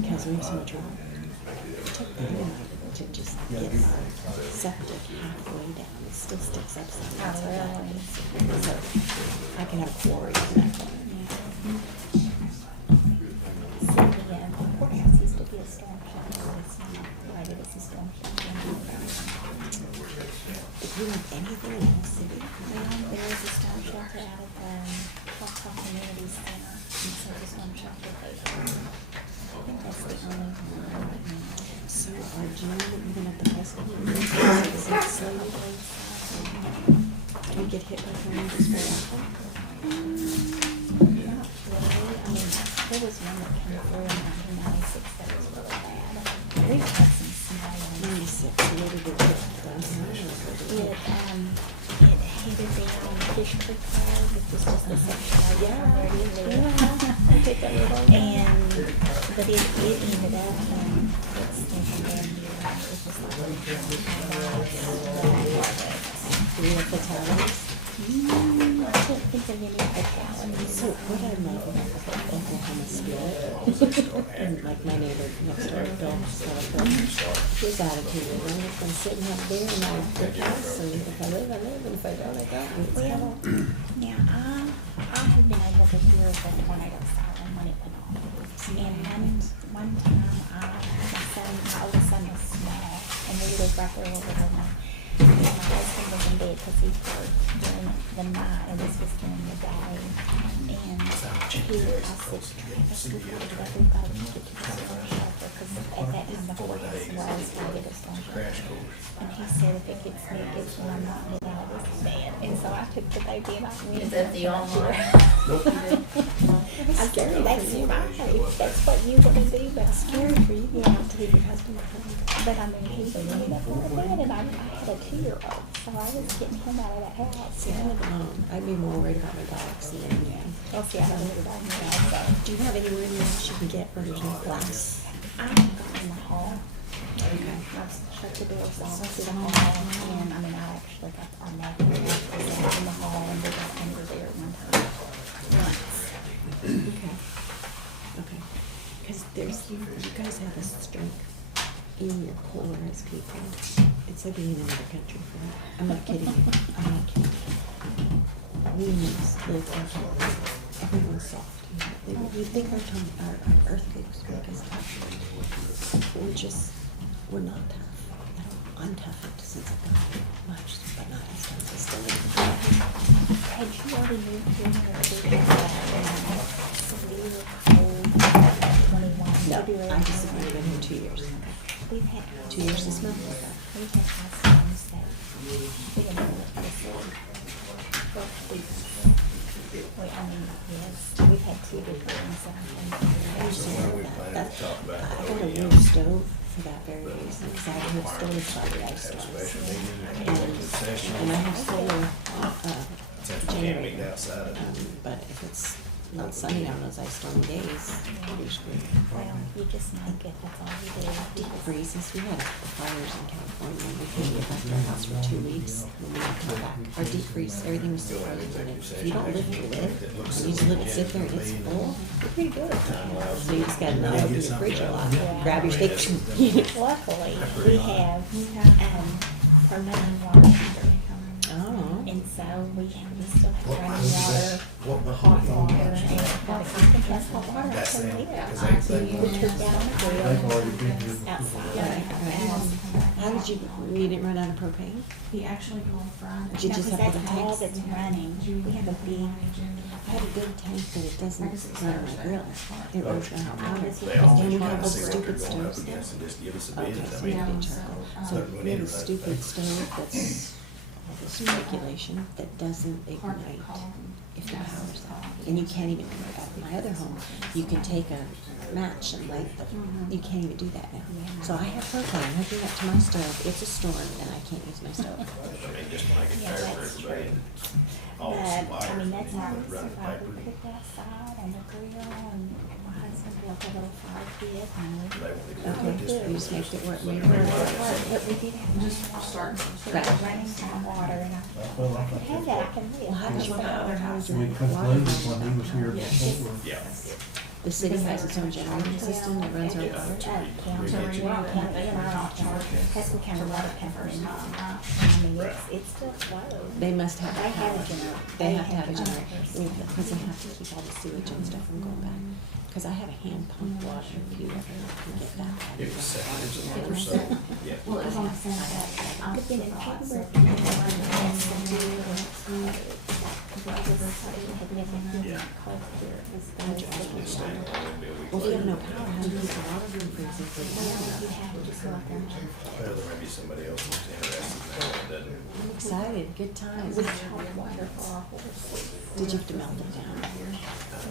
because we have so much room. It took me a minute to just get my septic halfway down, it still sticks up sometimes. So I can have a quarry in that corner. See, the courthouse used to be a storm shelter, it's not, right, it was a storm shelter. If you have anything in the city, There was a storm shelter out of the Choctaw Community Center, and so the storm shelter there. I think that's the only one right now. so our gym, even at the hospital, is it slowly goes south? Do we get hit by tornadoes very often? Not really, I mean, there was one that came through in 1996 that was really bad. We've had some small ones. 96, where did it hit? It headed down Fish Creek Road, which was just a section of where you live. And, but it ended up, it's thinking down here, it was just like. Do we have fatalities? I can't think of any fatalities. So what I love about the Oklahoma spirit, and like my neighbor next door, Bill Selifer, his attitude is I'm just gonna sit and have beer in my brick house, and if I live, I live, and if I don't, I don't. And it's kind Well, of, now, I have been able to hear the tornado siren when it went off. And one time, my oldest son was small, and we lived right there where we live now. And my husband was in bed because he hurt during the night, and this was during the day. And I said, Travis, we've got to get to the storm shelter, because at that time the courthouse was the biggest storm shelter. And he said, if it gets me, it gets me, I'm not getting out of this bed. And so I took the baby and I went. Is that the only one? I said, that's right, that's what you want to do, but scary for you not to leave your husband behind. But I mean, he was running up on the bed, and I had a 2-year-old, so I was getting him out of that house. see, I live alone. I'd be more worried about my dogs than anything. Well, see, I don't know about him now, so. Do you have anywhere in your house you can get where there's no glass? I got in the hall. Okay. I shut the doors off to the hall, and I mean, I actually got our neighbor in the hall, and we got under there one time. Once. Okay. Okay. Because there's, you guys have a strength in your core as people. It's like being in another country for me. I'm not kidding you. I'm not kidding you. We live like everyone's soft. You think our earthquakes make us tough. We're not tough. I'm tough since I've got here much, but not as tough as still living. Had you already moved here so we were cold 21 February? No, I just have been here 2 years. We've had 2 years this month. We've had high storms that we didn't know what this was. Yes, we've had 2 different ones that I understand that. I got a wood stove for that very reason, because I have wood stoves by the ice storms. And I have solar generator. But if it's not sunny on those ice stormy days, you're screwed. Well, you just make it, that's all you do. Deep freezes. We had fires in California, and we couldn't get back to our house for 2 weeks. When we got come back, our deep freeze, everything was still frozen. And if you don't live the lid, and you just let it sit there and it's full, you're pretty good. So you just gotta not open your fridge a lot. Grab your steak. Luckily, we have, permanent water heater. Oh. And so we still have running water, hot water, and we can test hot water up to the We took down the grill outside. How did you didn't run out of propane? He actually called Friday. Did you just have that's the all tanks? that's running. We have a big, I have a good tank, but it doesn't run my grill. It runs my hot water. And we have those stupid stoves. So we have a stupid stove that's this regulation that doesn't ignite if the power's out. And you can't even, at my other home, you can take a match and light the, you can't even do that now. So I have propane hooking up to my stove. It's a storm and I can't use my stove. yeah, that's true. But, I mean, that's how we survive. We cooked outside on the grill, and my husband built a little fire pit, and Okay, you just make it work. Make it we work. but we did have running hot water, and I had that, I can live. Well, how does your power, how does your We water concluded run? when he was here before. Yeah. The city has its own generating system that runs our water. County, Haskell County Water Company. I mean, it's still flows. They must have. They have a generator. They have to have a generator, because they have to keep all the sewage and stuff from going back. Because I have a hand pump water, if you ever can get that. It was 7 or so. Yeah. Well, as long as that. But then in February, people has to do Well, if you have no power, how do you get the water from freezing? you have to just go out there and check. Well, there may be somebody else who's interested in that, doesn't it? I'm excited, good times. We hot water for our horses. Did you have to melt it down?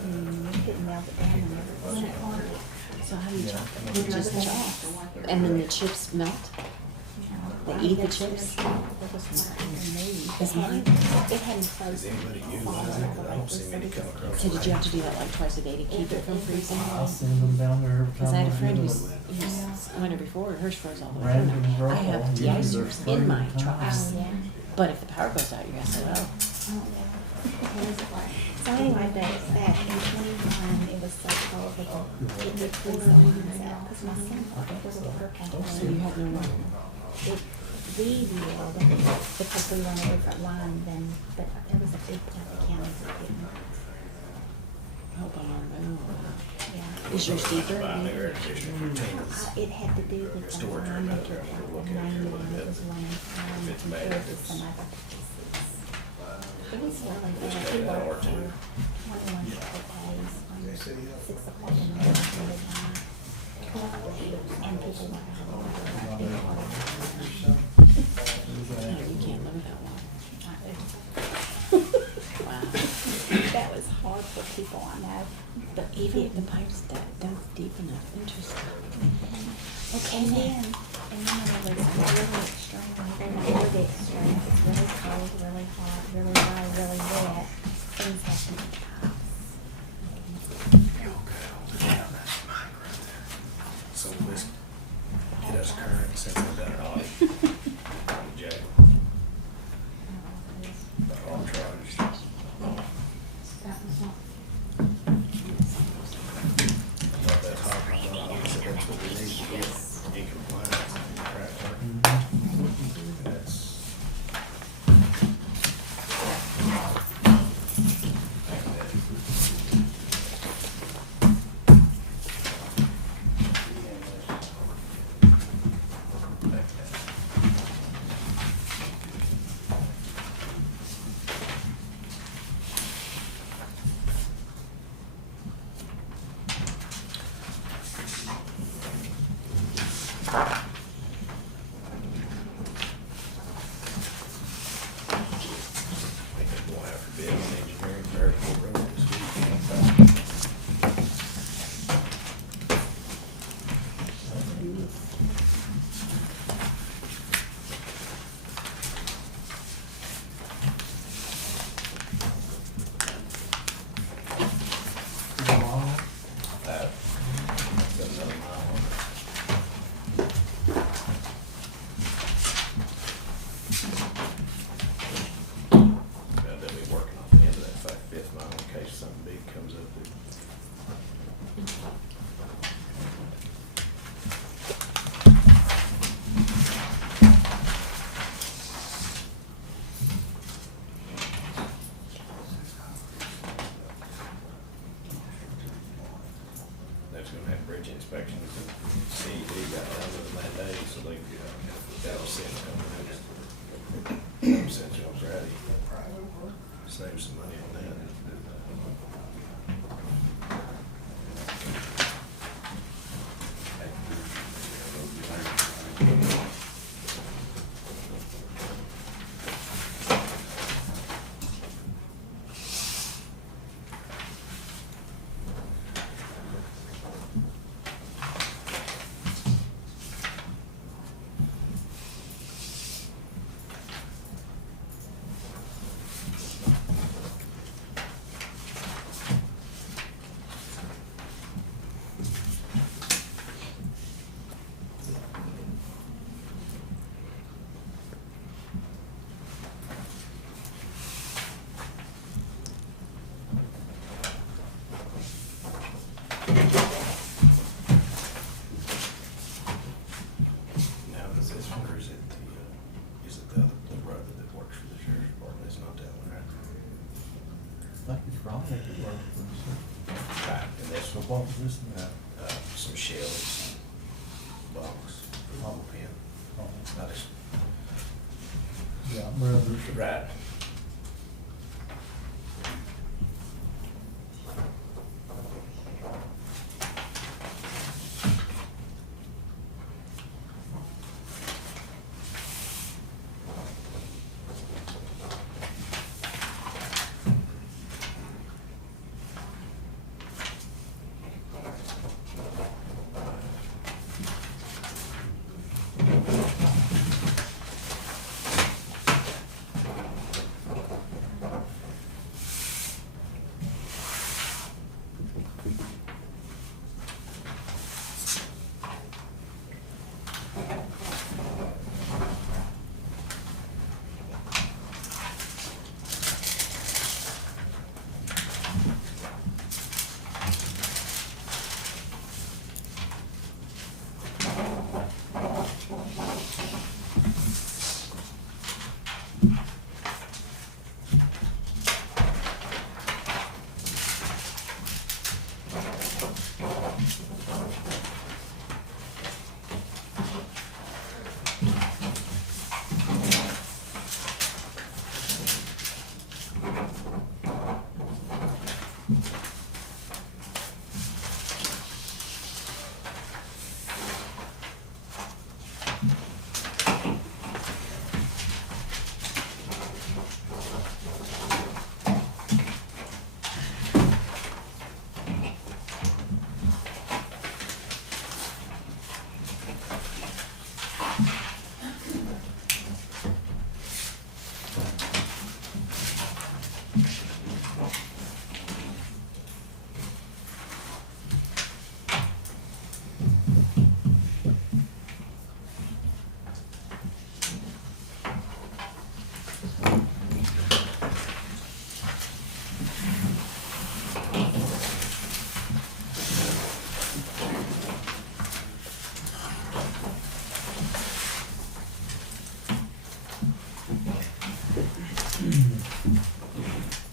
We couldn't melt it down and everything. So how do you chop it? You just chop. And then the chips melt? They eat the chips? It's mine. It hadn't frozen. I don't see many come across. So did you have to do that like twice a day to keep it from freezing? I'll send them down there every time. Because I had a friend do who's, it. winter before, hers froze all the way Brandon and down. I Russell, have usually de-icers they're in my free troughs. Yeah. But if the power goes out, you're SOL. So anyway, back in 21, it was so cold, they could get freeze the lines out, because my son thought it was a water pump. So you had no water. We will, because we run a different line than, but there was a big part of the county that didn't. I hope I'm on my own. Yeah. Is yours deeper? It had to do with the line that the main line that was running from compared to some other places. It was really good. We worked for 21 separate days from 6 o'clock in the morning to midnight. And people were out of water. No, you can't live without water. Wow. That was hard for people, I know. But even if the pipes that dunk deep enough, interesting. Okay, And then it was really extreme. They were really extreme. It's really cold, really hot, really dry, really wet. Things happen to pipes. So let's get us current since I've done it all. Jack. I'll try. About that hot, so that's what we need to get in compliance. Or is it the other, the brother that works for the sheriff's department? It's not that one, right? I think it's wrong, I think it works for us. Right, and that's So what was this? some shells, box, ball pen. I just, Yeah, brothers. right.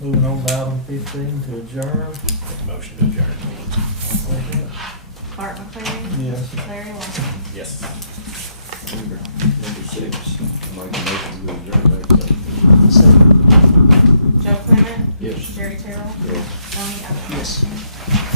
Moving on to item 15 to adjourn. Make a motion to adjourn. Art McLean. Yes. Larry Wilson. Yes. Number 6, make a motion to adjourn. Joe Clement. Yes. Jerry Terrell. Yes. Tony Evans. Yes.